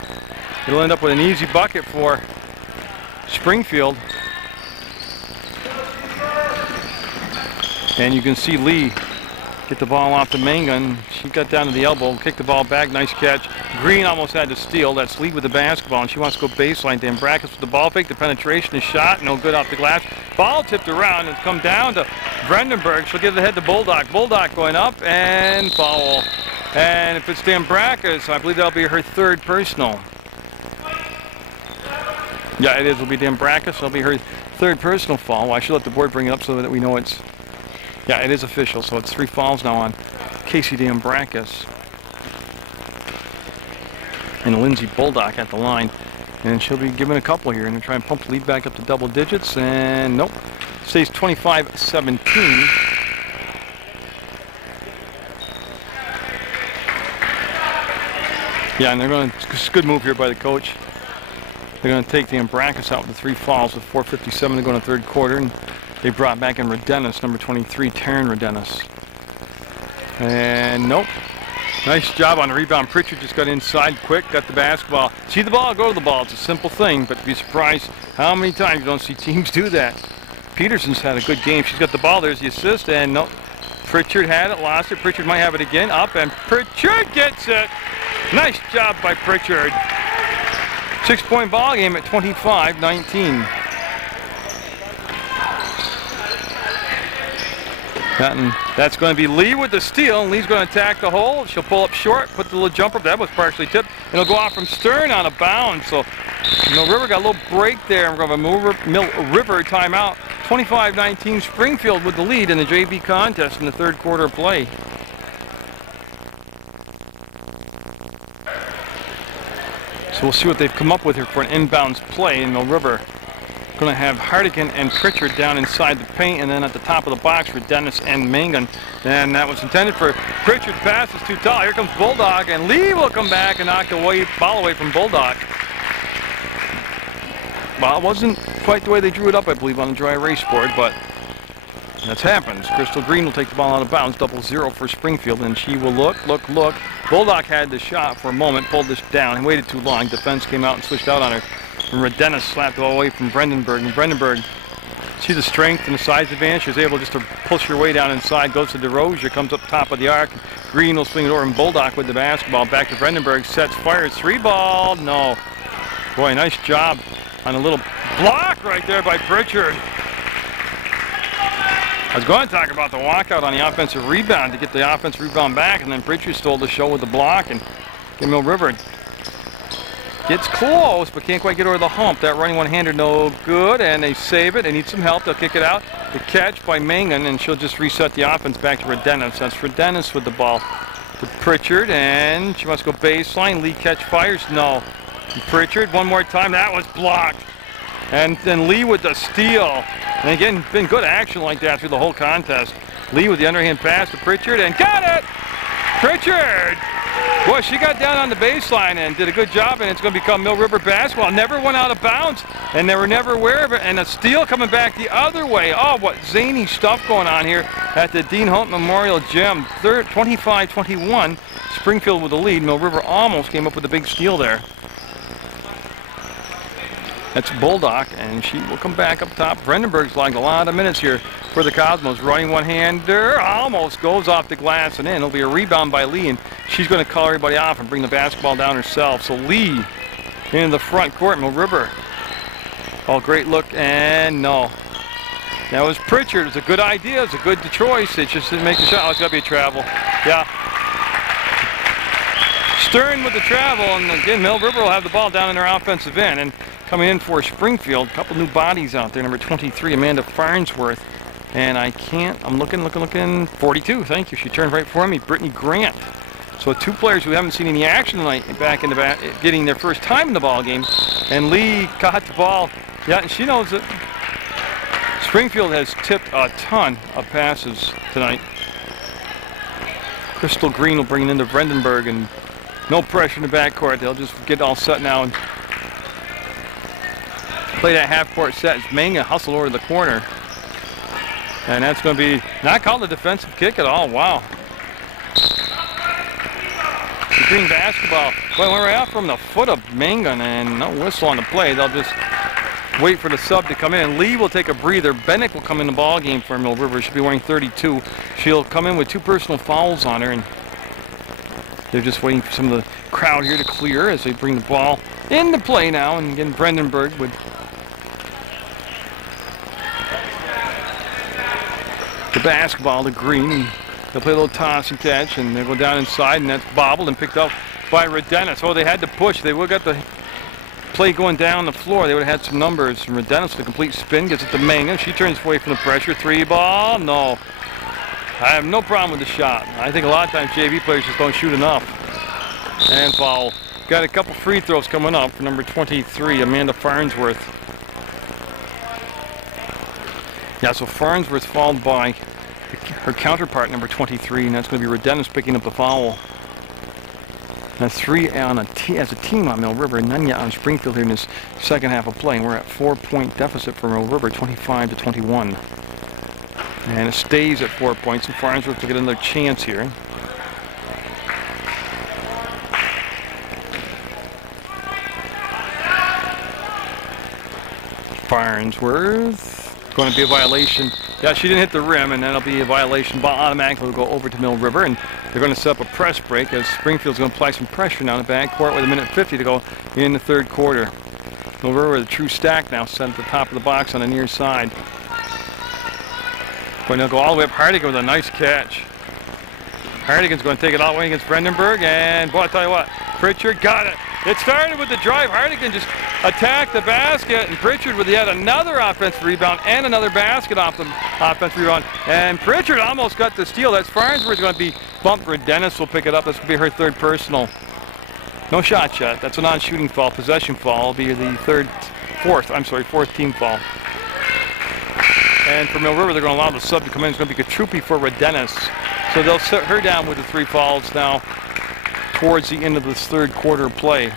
it'll end up with an easy bucket for Springfield. And you can see Lee get the ball off to Mangan. She got down to the elbow, kicked the ball back, nice catch. Green almost had to steal. That's Lee with the basketball, and she wants to go baseline. Dambrakis with the ball fake, the penetration is shot, no good off the glass. Ball tipped around and come down to Vredenburg. She'll give it ahead to Bulldog. Bulldog going up and foul. And if it's Dambrakis, I believe that'll be her 3rd personal. Yeah, it is. It'll be Dambrakis. It'll be her 3rd personal foul. I should let the board bring it up so that we know it's... Yeah, it is official, so it's 3 fouls now on Casey Dambrakis. And Lindsay Bulldog at the line. And she'll be given a couple here, and they'll try and pump the lead back up to double digits, and nope. Stays 25-17. Yeah, and they're going to, it's a good move here by the coach. They're going to take Dambrakis out with the 3 fouls with 4:57 to go in the 3rd quarter, and they brought back in Redenis, number 23, Taryn Redenis. And nope. Nice job on the rebound. Pritchard just got inside quick, got the basketball. See the ball, go to the ball. It's a simple thing, but be surprised how many times you don't see teams do that. Peterson's had a good game. She's got the ball. There's the assist, and nope. Pritchard had it, lost it. Pritchard might have it again. Up, and Pritchard gets it. Nice job by Pritchard. 6-point ball game at 25-19. That's going to be Lee with the steal, and Lee's going to attack the hole. She'll pull up short, put the little jumper. That was partially tipped. It'll go off from Stern on a bound. So Mill River got a little break there. We're going to have a Mill River timeout. 25-19 Springfield with the lead in the JV contest in the third quarter of play. So we'll see what they've come up with here for an inbounds play in Mill River. Going to have Hardigan and Pritchard down inside the paint, and then at the top of the box for Dennis and Mangan. And that was intended for Pritchard. Pass is too tall. Here comes Bulldog, and Lee will come back and knock the ball away from Bulldog. Well, it wasn't quite the way they drew it up, I believe, on the dry erase board, but that's happens. Crystal Green will take the ball out of bounds, 0-0 for Springfield, and she will look. Bulldog had the shot for a moment, pulled this down, and waited too long. Defense came out and switched out on her. And Dennis slapped it all away from Brandenburg. And Brandenburg, see the strength and the size advantage. She was able just to push her way down inside, goes to DeRozier, comes up top of the arc. Green will swing it over, and Bulldog with the basketball. Back to Brandenburg, sets, fires, 3-ball, no. Boy, nice job on a little block right there by Pritchard. I was going to talk about the walkout on the offensive rebound to get the offensive rebound back, and then Pritchard stole the show with the block, and Mill River gets close, but can't quite get over the hump. That running one-hander, no good, and they save it. They need some help. They'll kick it out. The catch by Mangan, and she'll just reset the offense back to Redennis. That's Redennis with the ball to Pritchard, and she wants to go baseline. Lee catch fires, no. Pritchard, one more time. That was blocked. And then Lee with the steal. And again, been good action like that through the whole contest. Lee with the underhand pass to Pritchard, and got it! Pritchard! Boy, she got down on the baseline and did a good job, and it's going to become Mill River basketball. Never went out of bounds, and they were never aware of it. And a steal coming back the other way. Oh, what zany stuff going on here at the Dean Hunt Memorial Gym. 25-21, Springfield with the lead. Mill River almost came up with a big steal there. That's Bulldog, and she will come back up top. Brandenburg's logged a lot of minutes here for the Cosmos. Running one-hander, almost goes off the glass and in. It'll be a rebound by Lee, and she's going to call everybody off and bring the basketball down herself. So Lee in the front court, Mill River. Oh, great look, and no. That was Pritchard. It's a good idea. It's a good choice. It just didn't make the shot. Oh, it's got to be a travel. Yeah. Stern with the travel, and again, Mill River will have the ball down in their offensive end. And coming in for Springfield, a couple new bodies out there. Number 23, Amanda Farnsworth. And I'm looking, 42, thank you. She turned right for me, Brittany Grant. So two players who haven't seen any action tonight back in the getting their first time in the ball game. And Lee caught the ball. Yeah, and she knows that Springfield has tipped a ton of passes tonight. Crystal Green will bring it into Brandenburg, and no pressure in the backcourt. They'll just get all set now and play that half-court set. It's Manga hustle over to the corner. And that's going to be not called a defensive kick at all. Wow. The green basketball. Well, we're out from the foot of Mangan, and no whistle on the play. They'll just wait for the sub to come in. Lee will take a breather. Bennick will come in the ball game for Mill River. She'll be wearing 32. She'll come in with 2 personal fouls on her, and they're just waiting for some of the crowd here to clear as they bring the ball into play now. And again, Brandenburg would the basketball to Green, and they'll play a little toss and catch, and they'll go down inside, and that's bobbled and picked up by Redennis. Oh, they had to push. They would have got the play going down the floor. They would have had some numbers. From Redennis, the complete spin, gets it to Mangan. She turns away from the pressure. 3-ball, no. I have no problem with the shot. I think a lot of times JV players just don't shoot enough. And foul. Got a couple free throws coming up for number 23, Amanda Farnsworth. Yeah, so Farnsworth fouled by her counterpart, number 23, and that's going to be Redennis picking up the foul. That's 3 on as a team on Mill River, none yet on Springfield here in this second half of play. And we're at 4-point deficit for Mill River, 25-21. And it stays at 4 points, and Farnsworth will get another chance here. Farnsworth. Going to be a violation. Yeah, she didn't hit the rim, and that'll be a violation. Ball automatically will go over to Mill River, and they're going to set up a press break as Springfield's going to apply some pressure now in the backcourt with 1:50 to go in the third quarter. Mill River with a true stack now set at the top of the box on the near side. Going to go all the way up. Hardigan with a nice catch. Hardigan's going to take it all the way against Brandenburg, and boy, I tell you what, Pritchard got it. It started with the drive. Hardigan just attack the basket, and Pritchard with yet another offensive rebound and another basket off the offensive rebound. And Pritchard almost got the steal. That's Farnsworth's going to be bumped for Dennis will pick it up. That's going to be her third personal. No shot yet. That's a non-shooting foul, possession foul. It'll be the fourth team foul. And for Mill River, they're going to allow the sub to come in. It's going to be Katrupi for Dennis. So they'll set her down with the 3 fouls now towards the end of this third quarter play.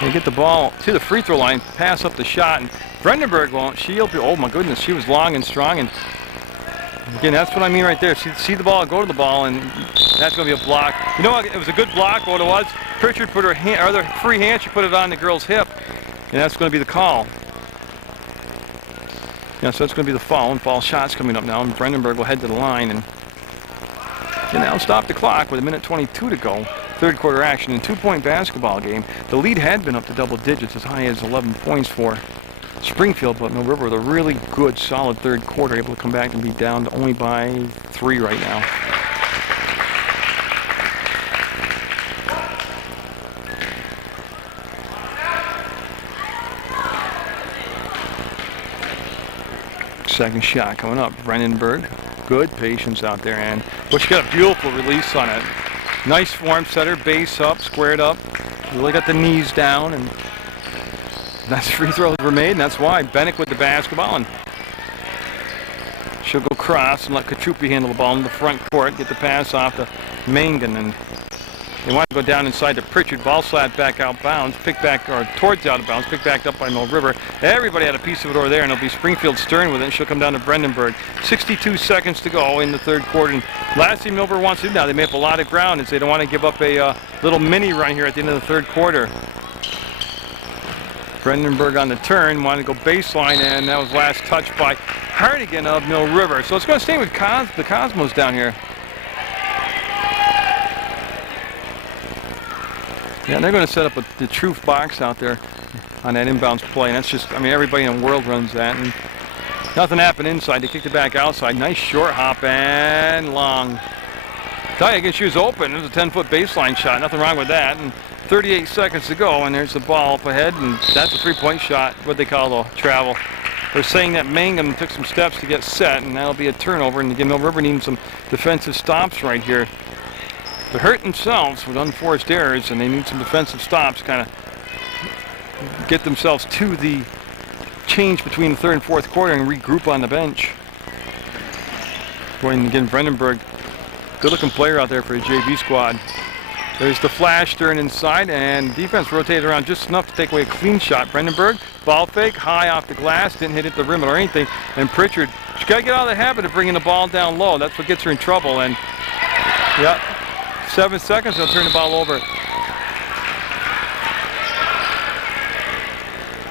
They get the ball to the free throw line, pass up the shot, and Brandenburg won't. She'll be, oh my goodness, she was long and strong. And again, that's what I mean right there. See the ball, go to the ball, and that's going to be a block. You know what? It was a good block. What it was, Pritchard put her hand, or the free hand, she put it on the girl's hip, and that's going to be the call. Yeah, so that's going to be the foul, and foul shots coming up now, and Brandenburg will head to the line, and now stop the clock with 1:22 to go. Third quarter action in 2-point basketball game. The lead had been up to double digits, as high as 11 points for Springfield, but Mill River with a really good, solid third quarter, able to come back and be down to only by 3 right now. Second shot coming up. Brandenburg, good patience out there, and but she got a beautiful release on it. Nice form setter, base up, squared up. Really got the knees down, and that's free throws were made, and that's why. Bennick with the basketball, and she'll go cross and let Katrupi handle the ball in the front court, get the pass off to Mangan, and they want to go down inside to Pritchard. Ball slapped back out bounds, picked back, or towards out of bounds, picked back up by Mill River. Everybody had a piece of it over there, and it'll be Springfield Stern with it, and she'll come down to Brandenburg. 62 seconds to go in the third quarter. And last thing Mill River wants to do now, they make up a lot of ground, is they don't want to give up a little mini run here at the end of the third quarter. Brandenburg on the turn, wanted to go baseline, and that was last touch by Hardigan of Mill River. So it's going to stay with the Cosmos down here. Yeah, they're going to set up the truth box out there on that inbounds play, and that's just, I mean, everybody in the world runs that, and nothing happened inside. They kicked it back outside. Nice short hop and long. Tell you, I guess she was open. It was a 10-foot baseline shot. Nothing wrong with that. And 38 seconds to go, and there's the ball up ahead, and that's a 3-point shot, what they call the travel. They're saying that Mangum took some steps to get set, and that'll be a turnover. And again, Mill River needing some defensive stops right here. They're hurt themselves with unforced errors, and they need some defensive stops to kind of get themselves to the change between the third and fourth quarter and regroup on the bench. Going again, Brandenburg, good-looking player out there for a JV squad. There's the flash turn inside, and defense rotated around just enough to take away a clean shot. Brandenburg, ball fake, high off the glass, didn't hit it the rim or anything. And Pritchard, she's got to get out of the habit of bringing the ball down low. That's what gets her in trouble. And yep. 7 seconds, they'll turn the ball over.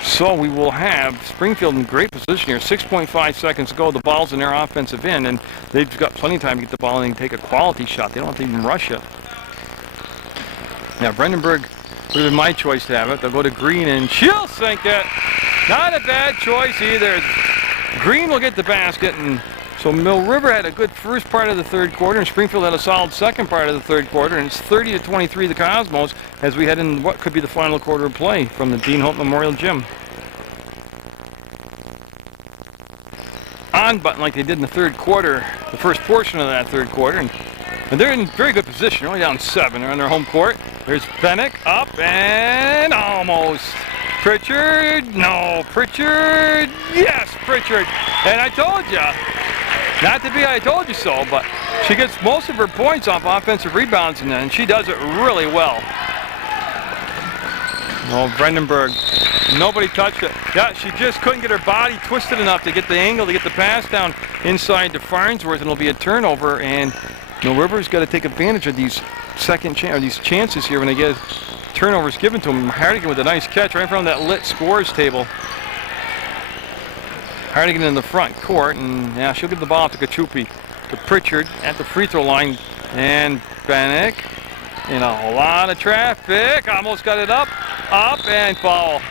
So we will have Springfield in great position here. 6.5 seconds to go. The ball's in their offensive end, and they've got plenty of time to get the ball and take a quality shot. They don't have to even rush it. Now, Brandenburg would have been my choice to have it. They'll go to Green, and she'll sink it. Not a bad choice either. Green will get the basket, and so Mill River had a good first part of the third quarter, and Springfield had a solid second part of the third quarter, and it's 30-23 the Cosmos as we head in what could be the final quarter of play from the Dean Holt Memorial Gym. On button like they did in the third quarter, the first portion of that third quarter, and they're in very good position. They're only down 7. They're on their home court. There's Bennick up and almost. Pritchard, no, Pritchard, yes, Pritchard. And I told you. Not to be I told you so, but she gets most of her points off offensive rebounds, and she does it really well. Oh, Brandenburg, nobody touched it. Yeah, she just couldn't get her body twisted enough to get the angle, to get the pass down inside to Farnsworth, and it'll be a turnover, and Mill River's got to take advantage of these these chances here when they get turnovers given to them. Hardigan with a nice catch right from that lit scores table. Hardigan in the front court, and yeah, she'll give the ball to Katrupi, to Pritchard at the free throw line, and Bennick in a lot of traffic, almost got it up, and foul.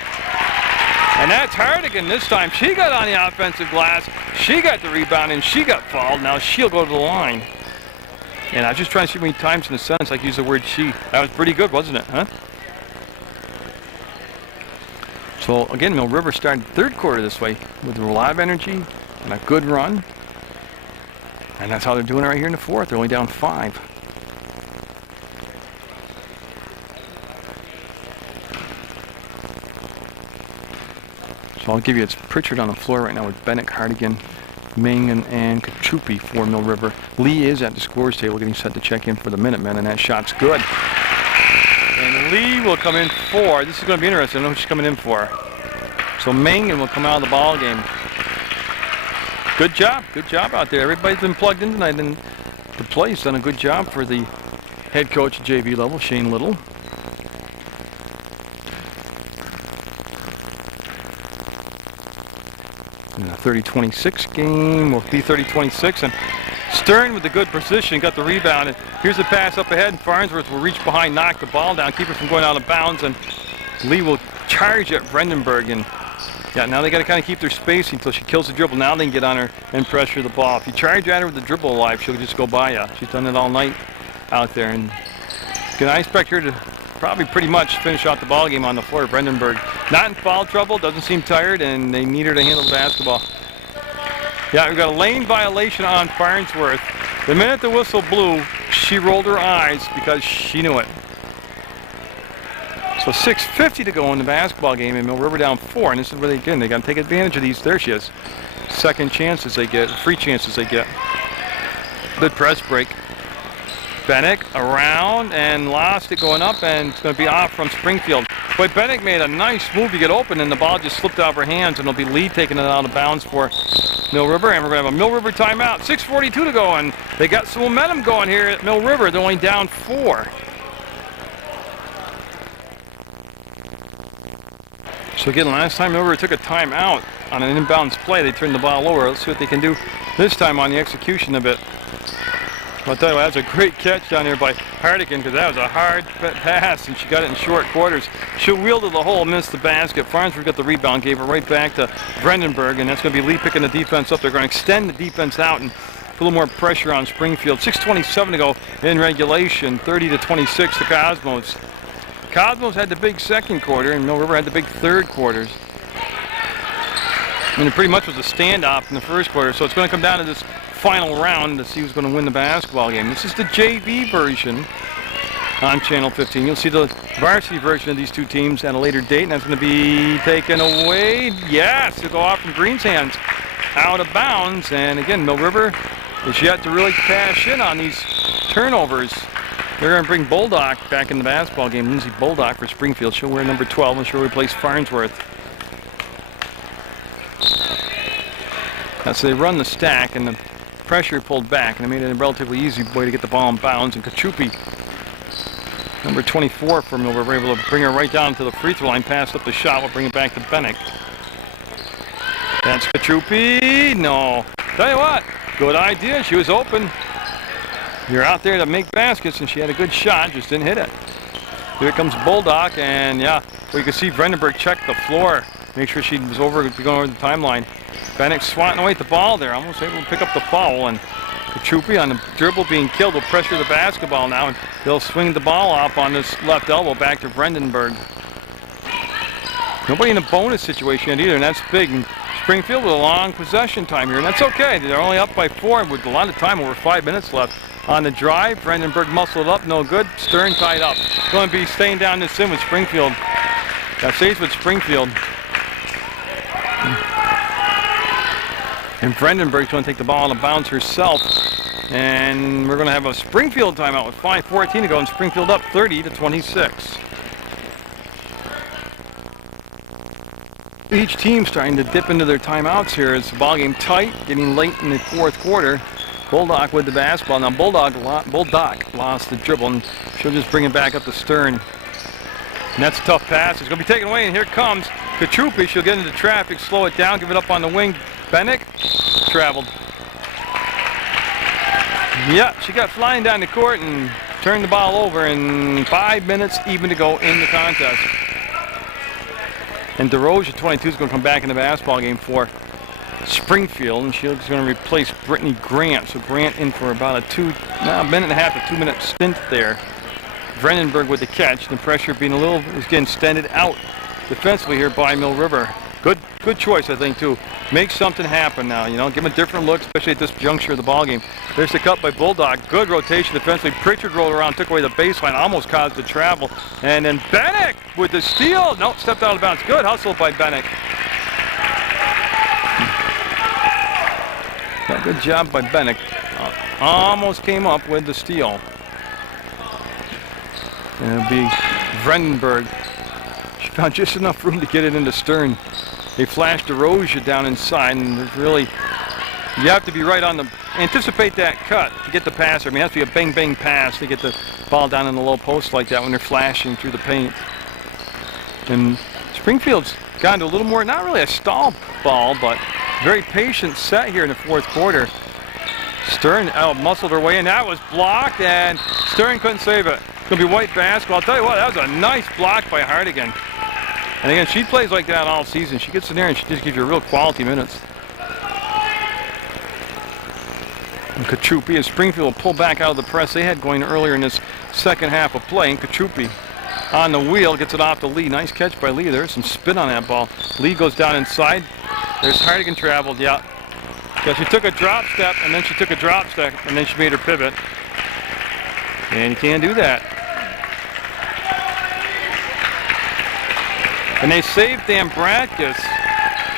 And that's Hardigan this time. She got on the offensive glass, she got the rebound, and she got fouled. Now she'll go to the line. And I was just trying to see how many times in the sentence I used the word she. That was pretty good, wasn't it, huh? So again, Mill River started third quarter this way with a lot of energy and a good run. And that's how they're doing it right here in the fourth. They're only down 5. So I'll give you, it's Pritchard on the floor right now with Bennett, Hardigan, Mangan, and Kachupi for Mill River. Lee is at the scores table getting set to check in for the Minutemen, and that shot's good. And Lee will come in for, this is going to be interesting, I know who she's coming in for. So Mangan will come out of the ball game. Good job out there. Everybody's been plugged in tonight, and the play's done a good job for the head coach at JV level, Shane Little. In a 30-26 game, will be 30-26, and Stern with the good position, got the rebound, and here's the pass up ahead, and Farnsworth will reach behind, knock the ball down, keep it from going out of bounds, and Lee will charge at Vredenburg, and yeah, now they got to kind of keep their spacing until she kills the dribble. Now they can get on her and pressure the ball. If you charge at her with the dribble alive, she'll just go by you. She's done it all night out there, and I expect her to probably pretty much finish out the ball game on the floor. Vredenburg not in foul trouble, doesn't seem tired, and they need her to handle the basketball. Yeah, we've got a lane violation on Farnsworth. The minute the whistle blew, she rolled her eyes because she knew it. So 6:50 to go in the basketball game, and Mill River down 4, and this is where they got to take advantage of these. There she is. Second chances they get, free chances they get. Good press break. Bennett around and lost it going up, and it's going to be off from Springfield. But Bennett made a nice move to get open, and the ball just slipped out of her hands, and it'll be Lee taking it out of bounds for Mill River, and we're going to have a Mill River timeout. 6:42 to go, and they got some momentum going here at Mill River. They're only down 4. So again, last time Mill River took a timeout on an inbounds play, they turned the ball over. Let's see what they can do this time on the execution of it. I'll tell you what, that was a great catch down there by Hardigan, because that was a hard pass, and she got it in short quarters. She'll wheel to the hole, missed the basket. Farnsworth got the rebound, gave it right back to Vredenburg, and that's going to be Lee picking the defense up. They're going to extend the defense out and put a little more pressure on Springfield. 6:27 to go in regulation, 30-26 to Cosmos. Cosmos had the big second quarter, and Mill River had the big third quarters. And it pretty much was a standoff in the first quarter, so it's going to come down to this final round to see who's going to win the basketball game. This is the JV version on Channel 15. You'll see the varsity version of these two teams at a later date, and that's going to be taken away. Yes, it'll go off from Green's hands, out of bounds. And again, Mill River is yet to really cash in on these turnovers. They're going to bring Bulldog back in the basketball game. Lindsay Bulldog for Springfield. She'll wear number 12, and she'll replace Farnsworth. So they run the stack, and the pressure pulled back, and they made it a relatively easy way to get the ball in bounds. And Kachupi, number 24 for Mill River, able to bring her right down to the free throw line, pass up the shot, we'll bring it back to Bennett. That's Kachupi. No. Tell you what, good idea. She was open. You're out there to make baskets, and she had a good shot, just didn't hit it. Here comes Bulldog, and yeah, well, you can see Vredenburg check the floor, make sure she was going over the timeline. Bennett swatting away at the ball there, almost able to pick up the foul, and Kachupi on the dribble being killed will pressure the basketball now, and they'll swing the ball off on this left elbow back to Vredenburg. Nobody in a bonus situation yet either, and that's big. And Springfield with a long possession time here, and that's okay. They're only up by 4 with a lot of time, over 5 minutes left on the drive. Vredenburg muscled up, no good. Stern tied up. Going to be staying down this in with Springfield. That stays with Springfield. And Vredenburg's going to take the ball out of bounds herself. And we're going to have a Springfield timeout with 5:14 to go, and Springfield up 30-26. Each team starting to dip into their timeouts here as the ball game tight, getting late in the fourth quarter. Bulldog with the basketball. Now Bulldog lost the dribble, and she'll just bring it back up to Stern. And that's a tough pass. It's going to be taken away, and here comes Kachupi. She'll get into traffic, slow it down, give it up on the wing. Bennett traveled. Yeah, she got flying down the court and turned the ball over, and 5 minutes even to go in the contest. And DeRoche at 22 is going to come back in the basketball game for Springfield, and she's going to replace Brittany Grant. So Grant in for about a minute and a half to 2 minute stint there. Vredenberg with the catch. The pressure being is getting extended out defensively here by Mill River. Good choice, I think, too. Make something happen now, you know. Give them a different look, especially at this juncture of the ball game. There's the cut by Bulldog. Good rotation defensively. Pritchard rolled around, took away the baseline, almost caused the travel. And then Bennick with the steal. Nope, stepped out of bounds. Good hustle by Bennick. Good job by Bennick. Almost came up with the steal. And it'll be Vredenberg. She found just enough room to get it into Stern. They flashed DeRosia down inside, and there's really, you have to be right on the, anticipate that cut to get the pass. I mean, it has to be a bang-bang pass to get the ball down in the low post like that when they're flashing through the paint. And Springfield's gotten to a little more, not really a stall ball, but very patient set here in the fourth quarter. Stern muscled her way in. That was blocked, and Stern couldn't save it. It's going to be white basketball. I'll tell you what, that was a nice block by Hardigan. And again, she plays like that all season. She gets in there and she just gives you real quality minutes. And Kachupi and Springfield will pull back out of the press they had going earlier in this second half of play. And Kachupi on the wheel gets it off to Lee. Nice catch by Lee. There's some spin on that ball. Lee goes down inside. There's Hardigan traveled, yeah. She took a drop step, and then she took a drop step, and then she made her pivot. And you can't do that. And they saved Dambrakis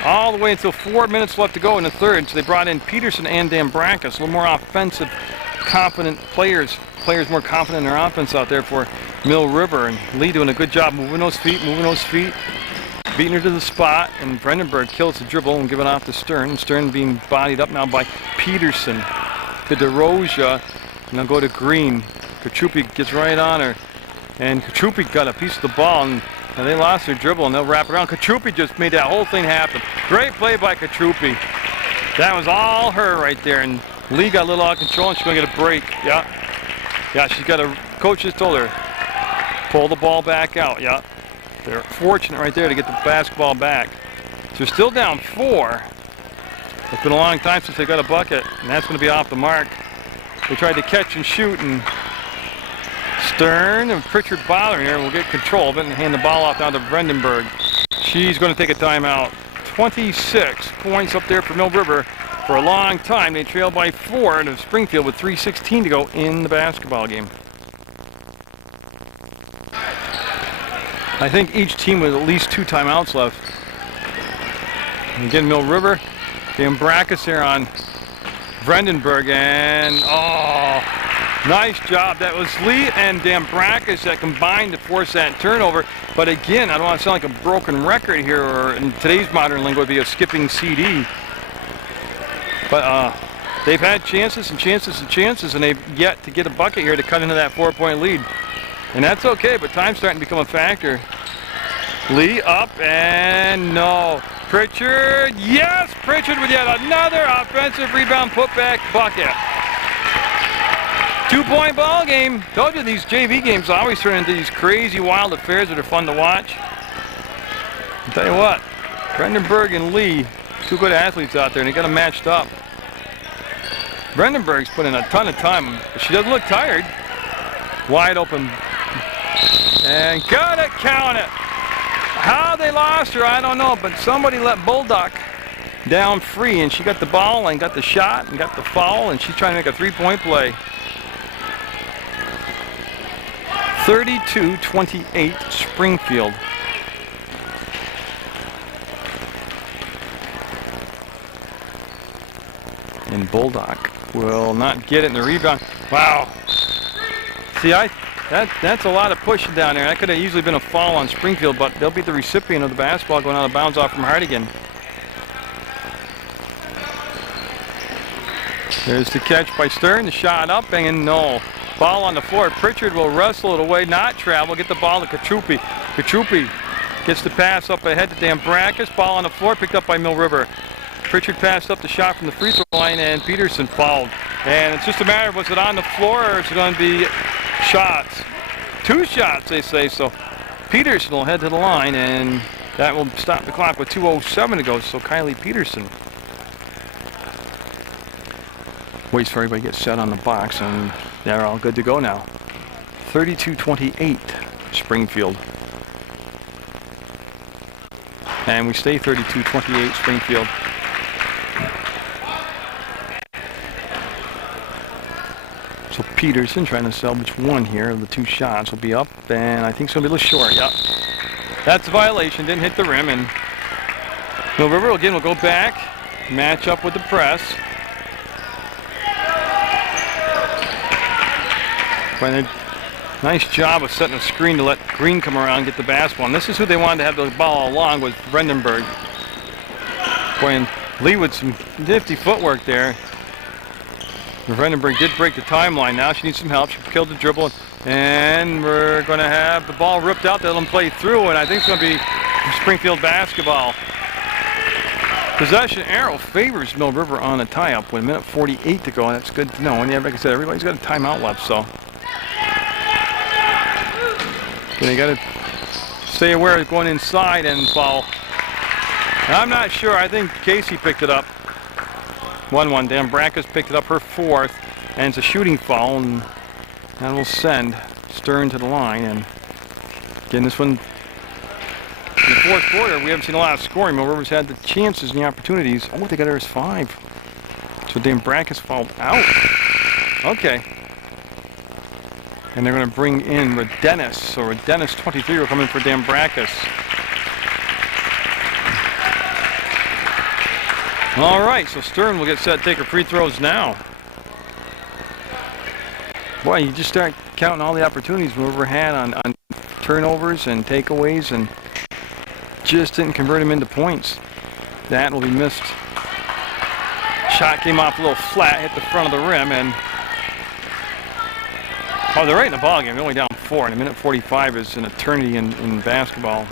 all the way until 4 minutes left to go in the third. So they brought in Peterson and Dambrakis, a little more offensive, confident players more confident in their offense out there for Mill River. And Lee doing a good job moving those feet, beating her to the spot. And Vredenberg kills the dribble and giving off to Stern. Stern being bodied up now by Peterson to DeRosia. And they'll go to Green. Kachupi gets right on her. And Kachupi got a piece of the ball, and they lost their dribble, and they'll wrap it around. Kachupi just made that whole thing happen. Great play by Kachupi. That was all her right there, and Lee got a little out of control, and she's going to get a break. Yeah, she's got a, coach just told her, pull the ball back out. Yeah, they're fortunate right there to get the basketball back. So they're still down 4. It's been a long time since they got a bucket, and that's going to be off the mark. They tried to catch and shoot, and Stern and Pritchard bothering her will get control of it and hand the ball off down to Vredenberg. She's going to take a timeout. 26 points up there for Mill River. For a long time, they trail by 4 to Springfield with 3:16 to go in the basketball game. I think each team with at least 2 timeouts left. And again, Mill River, Dambrakis here on Vredenberg, and nice job. That was Lee and Dambrakis that combined to force that turnover. But again, I don't want to sound like a broken record here, or in today's modern lingo would be a skipping CD. But they've had chances and chances and chances, and they've yet to get a bucket here to cut into that 4-point lead. And that's okay, but time's starting to become a factor. Lee up, and no. Pritchard, yes! Pritchard with yet another offensive rebound putback bucket. 2-point ball game. Told you these JV games always turn into these crazy wild affairs that are fun to watch. I'll tell you what, Vredenberg and Lee, 2 good athletes out there, and they got them matched up. Vredenberg's put in a ton of time, but she doesn't look tired. Wide open. And got it, count it. How they lost her, I don't know, but somebody let Bulldog down free, and she got the ball and got the shot and got the foul, and she's trying to make a 3-point play. 32-28 Springfield. And Bulldog will not get it in the rebound. Wow. See, that's a lot of pushing down there. That could have easily been a foul on Springfield, but they'll be the recipient of the basketball going out of bounds off from Hardigan. There's the catch by Stern. The shot up, and no. Ball on the floor. Pritchard will wrestle it away, not travel, get the ball to Kachupi. Kachupi gets the pass up ahead to Dambrakis. Ball on the floor, picked up by Mill River. Pritchard passed up the shot from the free throw line, and Peterson fouled. And it's just a matter of, was it on the floor, or is it going to be shots? 2 shots, they say. So Peterson will head to the line, and that will stop the clock with 2:07 to go. So Kylie Peterson Waits for everybody to get set on the box, and they're all good to go now. 32-28, Springfield. And we stay 32-28, Springfield. So Peterson trying to salvage one here. The two shots will be up, and I think it's going to be a little short. Yep. That's a violation. Didn't hit the rim, and Mill River again will go back, match up with the press. But nice job of setting a screen to let Green come around and get the basketball. And this is who they wanted to have the ball all along, was Brandenburg. Boy, Lee with some nifty footwork there. Brandenburg did break the timeline now. She needs some help. She killed the dribble. And we're going to have the ball ripped out. They'll let them play through, and I think it's going to be Springfield basketball. Possession arrow favors Mill River on a tie-up with 1:48 to go, and that's good to know. And yeah, like I said, everybody's got a timeout left, so you got to stay aware of going inside and foul. I'm not sure. I think Casey picked it up. 1-1. Dan Brackus picked it up, her fourth, and it's a shooting foul, and that will send Stern to the line. And again, this one in the fourth quarter, we haven't seen a lot of scoring. Mill River's had the chances and the opportunities. Oh, they got her as 5. So Dan Brackus fouled out. Okay. And they're going to bring in Redenis. So Redenis, 23, will come in for Dan Brackus. All right, so Stern will get set to take her free throws now. Boy, you just start counting all the opportunities Mill River had on turnovers and takeaways, and just didn't convert them into points. That will be missed. Shot came off a little flat, hit the front of the rim, and oh, they're right in the ballgame. They're only down 4, and 1:45 is an eternity in basketball.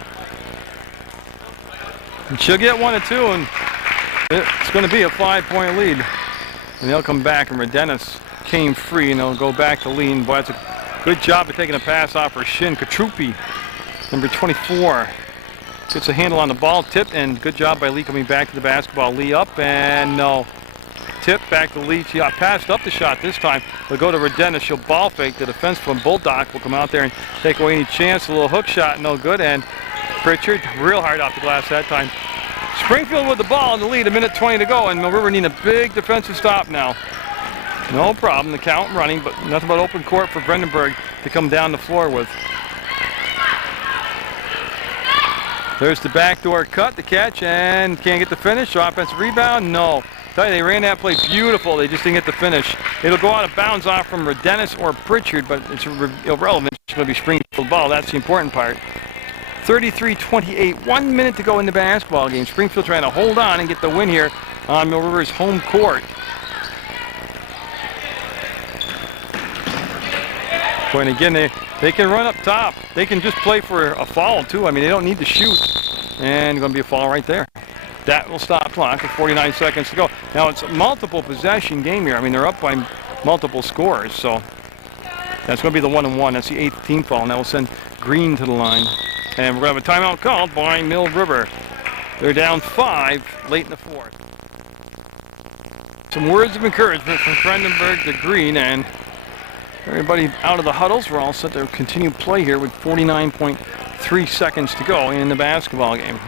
And she'll get 1 or 2, and it's going to be a 5-point lead. And they'll come back, and Redenis came free, and they'll go back to lean. Boy, that's a good job of taking a pass off her shin. Katrupi, number 24, gets a handle on the ball, tip, and good job by Lee coming back to the basketball. Lee up, and no. Tip back to Lee. She passed up the shot this time. They'll go to Redenis. She'll ball fake. The defense from Bulldog will come out there and take away any chance. A little hook shot, no good. And Pritchard, real hard off the glass that time. Springfield with the ball in the lead, 1:20 to go, and Mill River need a big defensive stop now. No problem, the count running, but nothing but open court for Brandenburg to come down the floor with. There's the backdoor cut, the catch, and can't get the finish. Offensive rebound, no. Tell you, they ran that play beautiful. They just didn't get the finish. It'll go out of bounds off from Redenis or Pritchard, but it's irrelevant. It's going to be Springfield ball. That's the important part. 33-28, 1 minute to go in the basketball game. Springfield trying to hold on and get the win here on Mill River's home court. And again, they can run up top. They can just play for a foul, too. I mean, they don't need to shoot. And going to be a foul right there. That will stop clock with 49 seconds to go. Now, it's a multiple possession game here. I mean, they're up by multiple scores. So that's going to be the 1-and-1. That's the 8th team foul. And that will send Green to the line. And we're going to have a timeout called by Mill River. They're down 5 late in the 4th. Some words of encouragement from Brandenburg to Green, and everybody out of the huddles. We're all set to continue play here with 49.3 seconds to go in the basketball game.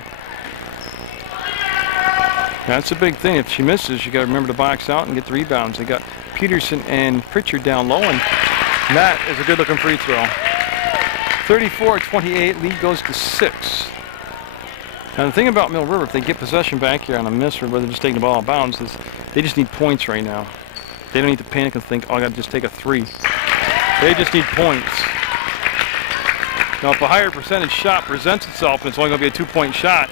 That's a big thing. If she misses, you got to remember to box out and get the rebounds. They got Peterson and Pritchard down low, and that is a good-looking free throw. 34-28, lead goes to 6. Now the thing about Mill River, if they get possession back here on a miss or whether just taking the ball out of bounds, is they just need points right now. They don't need to panic and think, oh, I got to just take a 3. They just need points. Now if a higher percentage shot presents itself and it's only going to be a 2-point shot,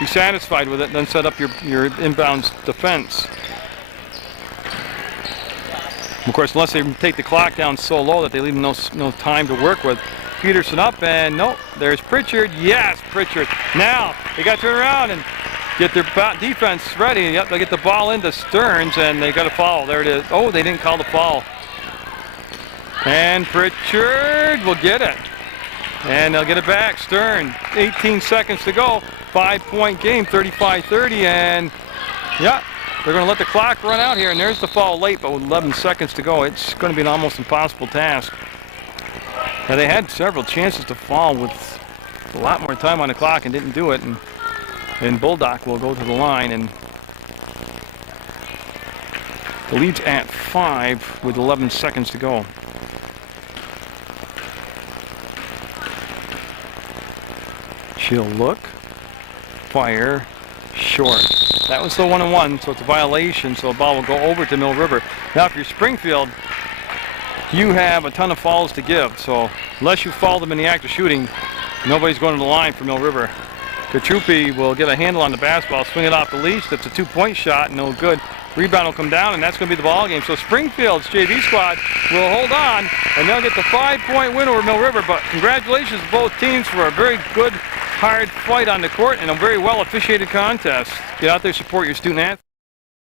be satisfied with it and then set up your inbounds defense. Of course, unless they take the clock down so low that they leave no time to work with. Peterson up, and nope, there's Pritchard. Yes, Pritchard. Now they got to turn around and get their defense ready. Yep, they get the ball into Stearns, and they got a foul. There it is. Oh, they didn't call the foul. And Pritchard will get it. And they'll get it back. Stern, 18 seconds to go. 5-point game, 35-30, and yeah, They're going to let the clock run out here, and there's the foul late, but with 11 seconds to go, it's going to be an almost impossible task. Now, they had several chances to foul with a lot more time on the clock and didn't do it, and Bulldog will go to the line, and the lead's at 5 with 11 seconds to go. She'll look, fire, short. That was the 1-and-1, so it's a violation, so the ball will go over to Mill River. Now, if you're Springfield, you have a ton of fouls to give, so unless you foul them in the act of shooting, nobody's going to the line for Mill River. Katrupi will get a handle on the basketball, swing it off the leash. That's a 2-point shot, no good. Rebound will come down, and that's going to be the ball game. So Springfield's JV squad will hold on, and they'll get the 5-point win over Mill River. But congratulations to both teams for a very good, hard fight on the court and a very well officiated contest. Get out there, support your student athletes.